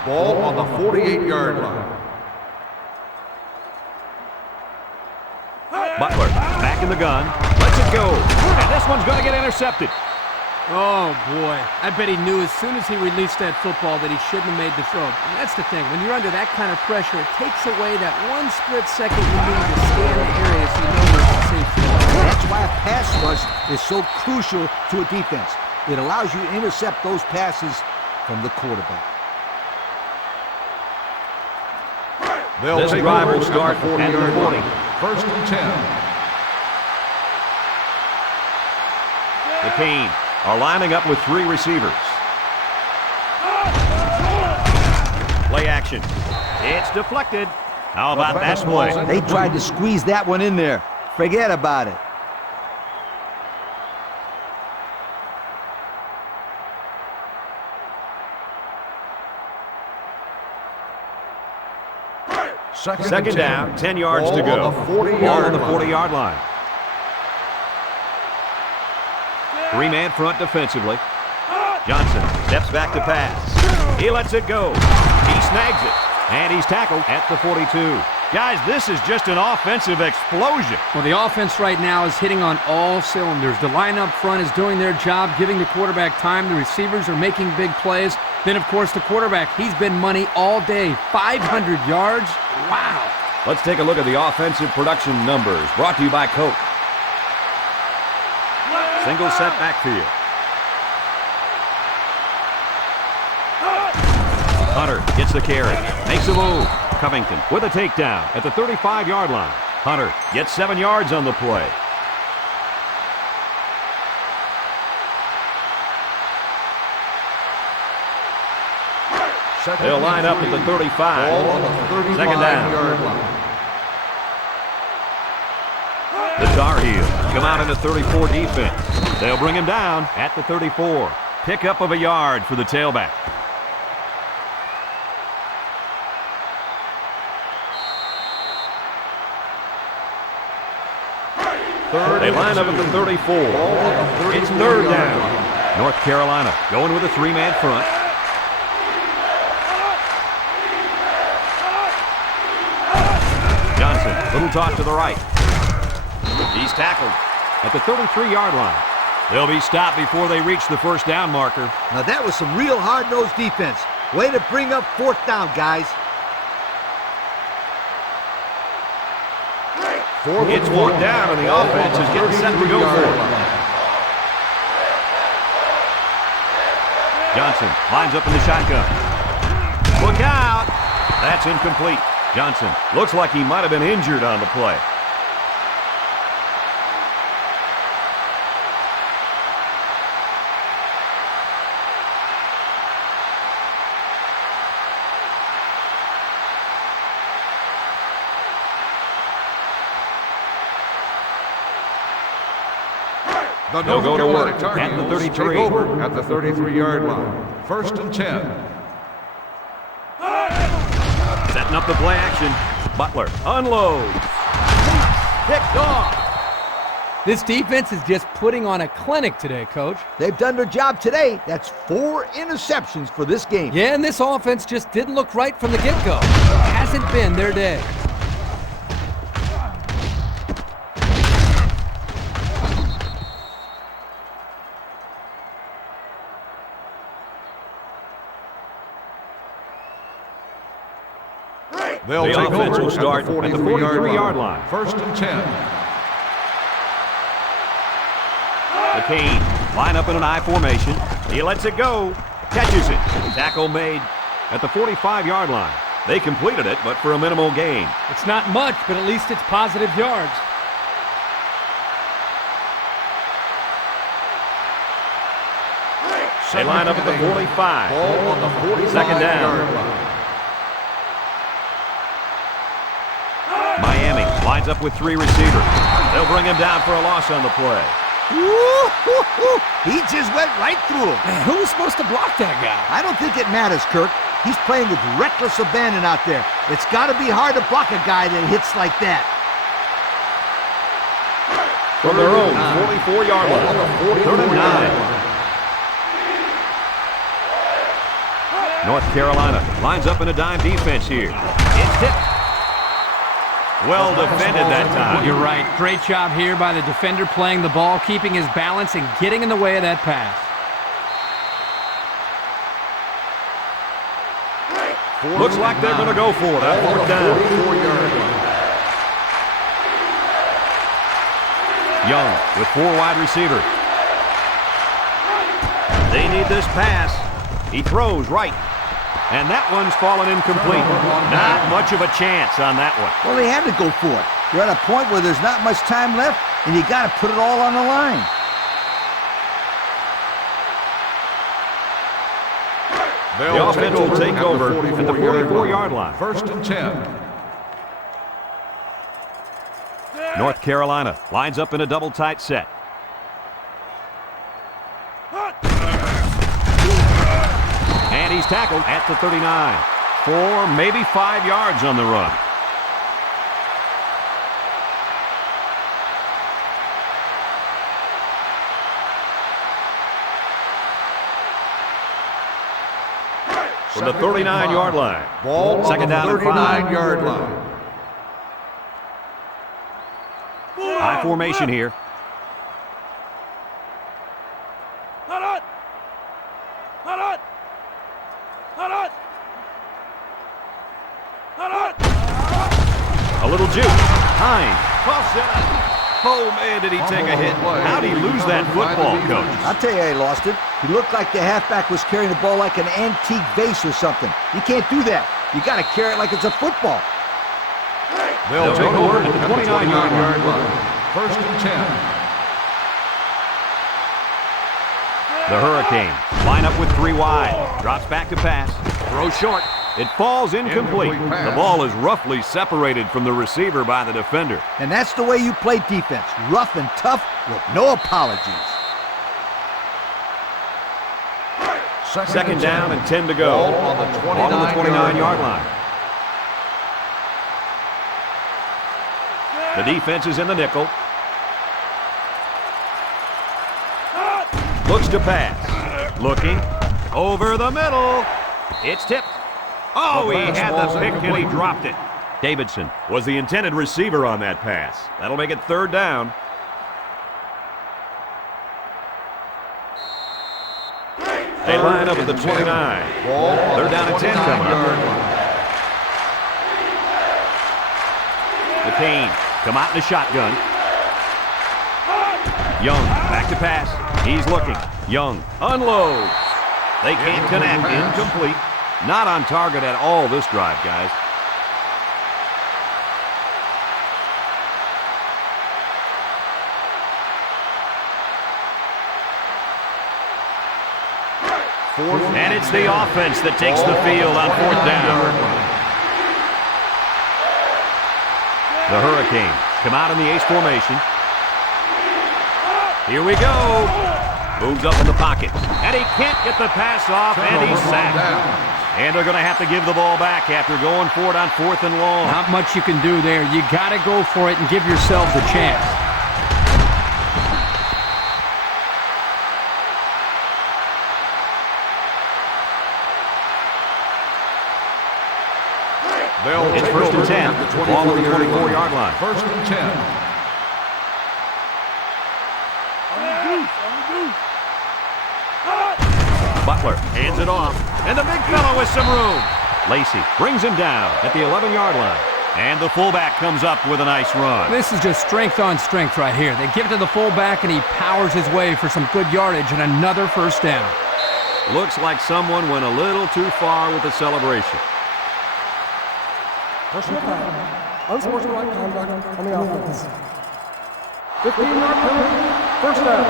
Ball on the 48-yard line. Butler back in the gun. Lets it go. And this one's going to get intercepted. Oh, boy. I bet he knew as soon as he released that football that he shouldn't have made the throw. And that's the thing. When you're under that kind of pressure, it takes away that one split second you need to scan the area so you know there's a safe throw. That's why a pass rush is so crucial to a defense. It allows you to intercept those passes from the quarterback. This drive will start at the 40. First and 10. The Canes are lining up with 3 receivers. Play action. It's deflected. How about that play? They tried to squeeze that one in there. Forget about it. Second down, 10 yards to go. Ball on the 40-yard line. Three-man front defensively. Johnson steps back to pass. He lets it go. He snags it. And he's tackled at the 42. Guys, this is just an offensive explosion. Well, the offense right now is hitting on all cylinders. The line up front is doing their job, giving the quarterback time. The receivers are making big plays. Then, of course, the quarterback, he's been money all day. 500 yards. Wow. Let's take a look at the offensive production numbers brought to you by Coke. Single set backfield. Hunter gets the carry, makes a move. Covington with a takedown at the 35-yard line. Hunter gets 7 yards on the play. They'll line up at the 35. Second down. The Tar Heels come out in the 34 defense. They'll bring him down at the 34. Pickup of a yard for the tailback. They line up at the 34. It's third down. North Carolina going with a three-man front. Johnson, little toss to the right. He's tackled at the 33-yard line. They'll be stopped before they reach the first down marker. Now that was some real hard-nosed defense. Way to bring up fourth down, guys. It's one down, and the offense is getting set to go for it. Johnson lines up in the shotgun. Look out! That's incomplete. Johnson looks like he might have been injured on the play. They'll go to work at the 33. Over at the 33-yard line. First and 10. Setting up the play action. Butler unloads. Picked off. This defense is just putting on a clinic today, Coach. They've done their job today. That's 4 interceptions for this game. Yeah, and this offense just didn't look right from the get-go. Hasn't been their day. They'll the take offense over will start at the 43-yard line. First and 10. McCain line up in an I formation. He lets it go. Catches it. Tackle made at the 45-yard line. They completed it, but for a minimal gain. It's not much, but at least it's positive yards. They line up at the 45. Ball on the 45 Second down. yard line. Miami lines up with 3 receivers. They'll bring him down for a loss on the play. Woo-hoo-hoo. He just went right through him. Man, who was supposed to block that guy? I don't think it matters, Kirk. He's playing with reckless abandon out there. It's got to be hard to block a guy that hits like that. From their own 44-yard line. Third and 9. North Carolina lines up in a dime defense here. It's hit. Well defended that time. You're right. Great job here by the defender playing the ball, keeping his balance, and getting in the way of that pass. Looks like they're going to go for it. Fourth down. Young with 4 wide receivers. They need this pass. He throws right. And that one's fallen incomplete. Not much of a chance on that one. Well, they had to go for it. You're at a point where there's not much time left, and you got to put it all on the line. The offense will take over at the 44-yard line. First and 10. North Carolina lines up in a double tight set. And he's tackled at the 39. 4, maybe 5 yards on the run. the 39-yard line. Ball Second down on and the 5. 39-yard line. High formation here. A little juke. Hines. Toss it up. Oh, man, did he take a hit. How did he lose that football, Coach? I'll tell you how he lost it. He looked like the halfback was carrying the ball like an antique vase or something. You can't do that. You got to carry it like it's a football. They'll take over at the 29-yard line. First and 10. The Hurricanes line up with 3 wide. Drops back to pass. Throw short. It falls incomplete. The ball is roughly separated from the receiver by the defender. And that's the way you play defense. Rough and tough with no apologies. Second down and 10 to go. Ball on the 29-yard line. The defense is in the nickel. Looks to pass. Looking. Over the middle. It's tipped. Oh, he had the pick and he dropped it. Davidson was the intended receiver on that pass. That'll make it third down. They line up at the 29. They're down at 10 coming up. The Canes come out in the shotgun. Young back to pass. He's looking. Young unloads. They can't connect. Incomplete. Not on target at all this drive, guys. And it's the offense that takes the field on fourth down. The Hurricanes come out in the ace formation. Here we go. Moves up in the pocket. And he can't get the pass off, and he's sacked. And they're going to have to give the ball back after going for it on fourth and long. Not much you can do there. You got to go for it and give yourselves a chance. It's first and 10. Ball on the 24-yard line. First and 10. Butler hands it off. And the big fellow with some room. Lacey brings him down at the 11-yard line. And the fullback comes up with a nice run. This is just strength on strength right here. They give it to the fullback, and he powers his way for some good yardage and another first down. Looks like someone went a little too far with the celebration. Personal foul. Unsportsmanlike conduct on the offense. 15-yard penalty. First down.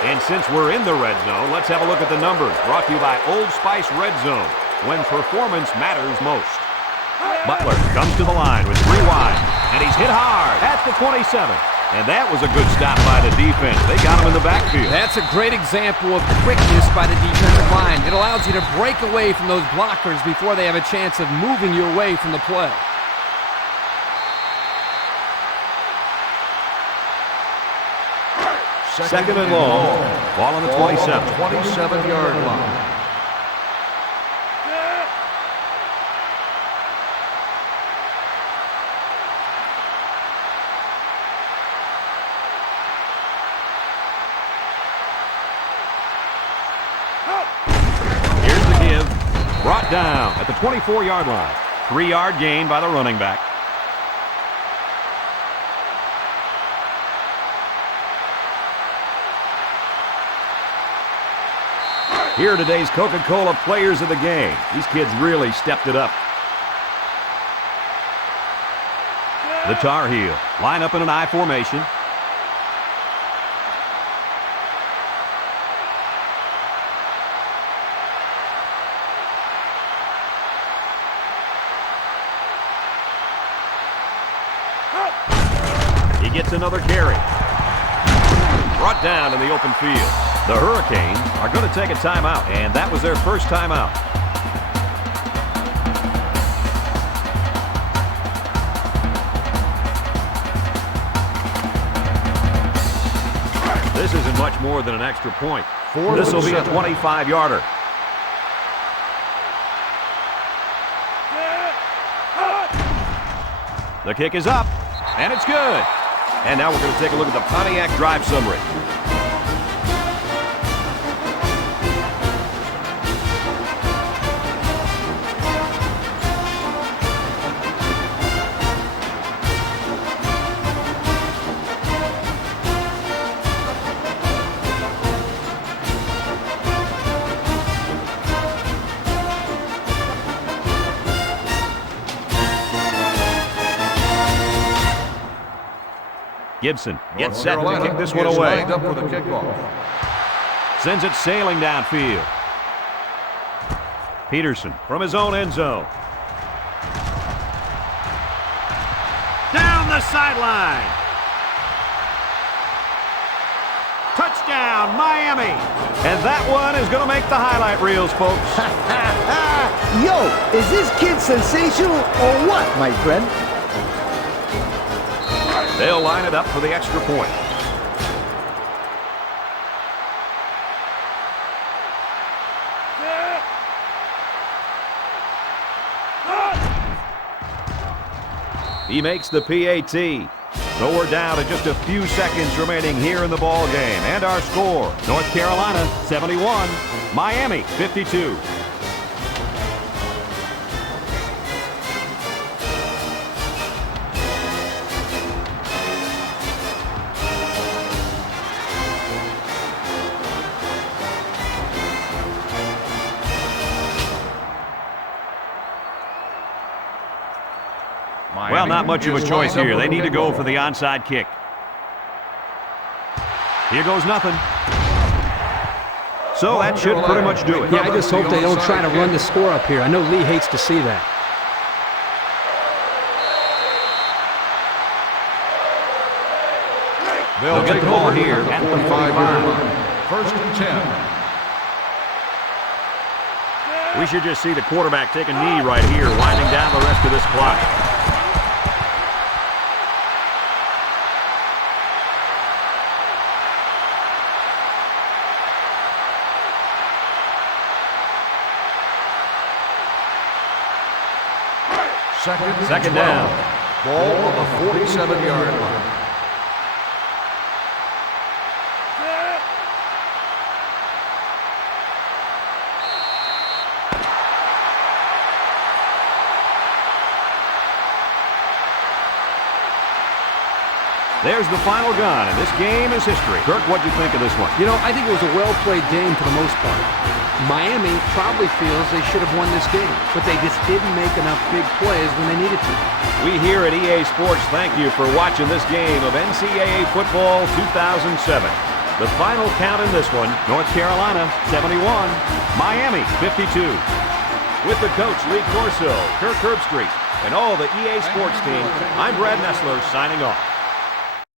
And since we're in the red zone, let's have a look at the numbers. Brought to you by Old Spice Red Zone, when performance matters most. Butler comes to the line with 3 wide, and he's hit hard at the 27. And that was a good stop by the defense. They got him in the backfield. That's a great example of quickness by the defensive line. It allows you to break away from those blockers before they have a chance of moving you away from the play. Second and long. Ball on the 27. 27-yard line. Here's the give. Brought down at the 24-yard line. 3-yard gain by the running back. Here are today's Coca-Cola players of the game. These kids really stepped it up. The Tar Heel line up in an I formation. He gets another carry. Brought down in the open field. The Hurricanes are going to take a timeout, and that was their first timeout. much more than an extra point. This This will be a 25-yarder. The kick is up, and it's good. And now we're going to take a look at the Pontiac drive summary. Gibson gets set to kick this one away. Lined up for the kickoff. Sends it sailing downfield. Peterson from his own end zone. Down the sideline. Touchdown, Miami. And that one is going to make the highlight reels, folks. Yo, is this kid sensational or what, my friend? They'll line it up for the extra point. He makes the PAT. So we're down to just a few seconds remaining here in the ball game. And our score, North Carolina 71, Miami 52. Well, not much of a choice here. They need to go for the onside kick. Here goes nothing. So that should pretty much do it. Yeah, I just hope they don't try to run the score up here. I know Lee hates to see that. They'll get take the ball over here at at the the 45-yard line. First and 10. We should just see the quarterback take a knee right here, winding down the rest of this clock. Second down. Ball on the 47-yard line. There's the final gun, and this game is history. Kirk, what'd you think of this one? You know, I think it was a well-played game for the most part. Miami probably feels they should have won this game, but they just didn't make enough big plays when they needed to. We here at EA Sports thank you for watching this game of NCAA Football 2007. The final count in this one, North Carolina 71, Miami 52. With the coach Lee Corso, Kirk Herbstreit, and all the EA Sports team, I'm Brad Nessler signing off.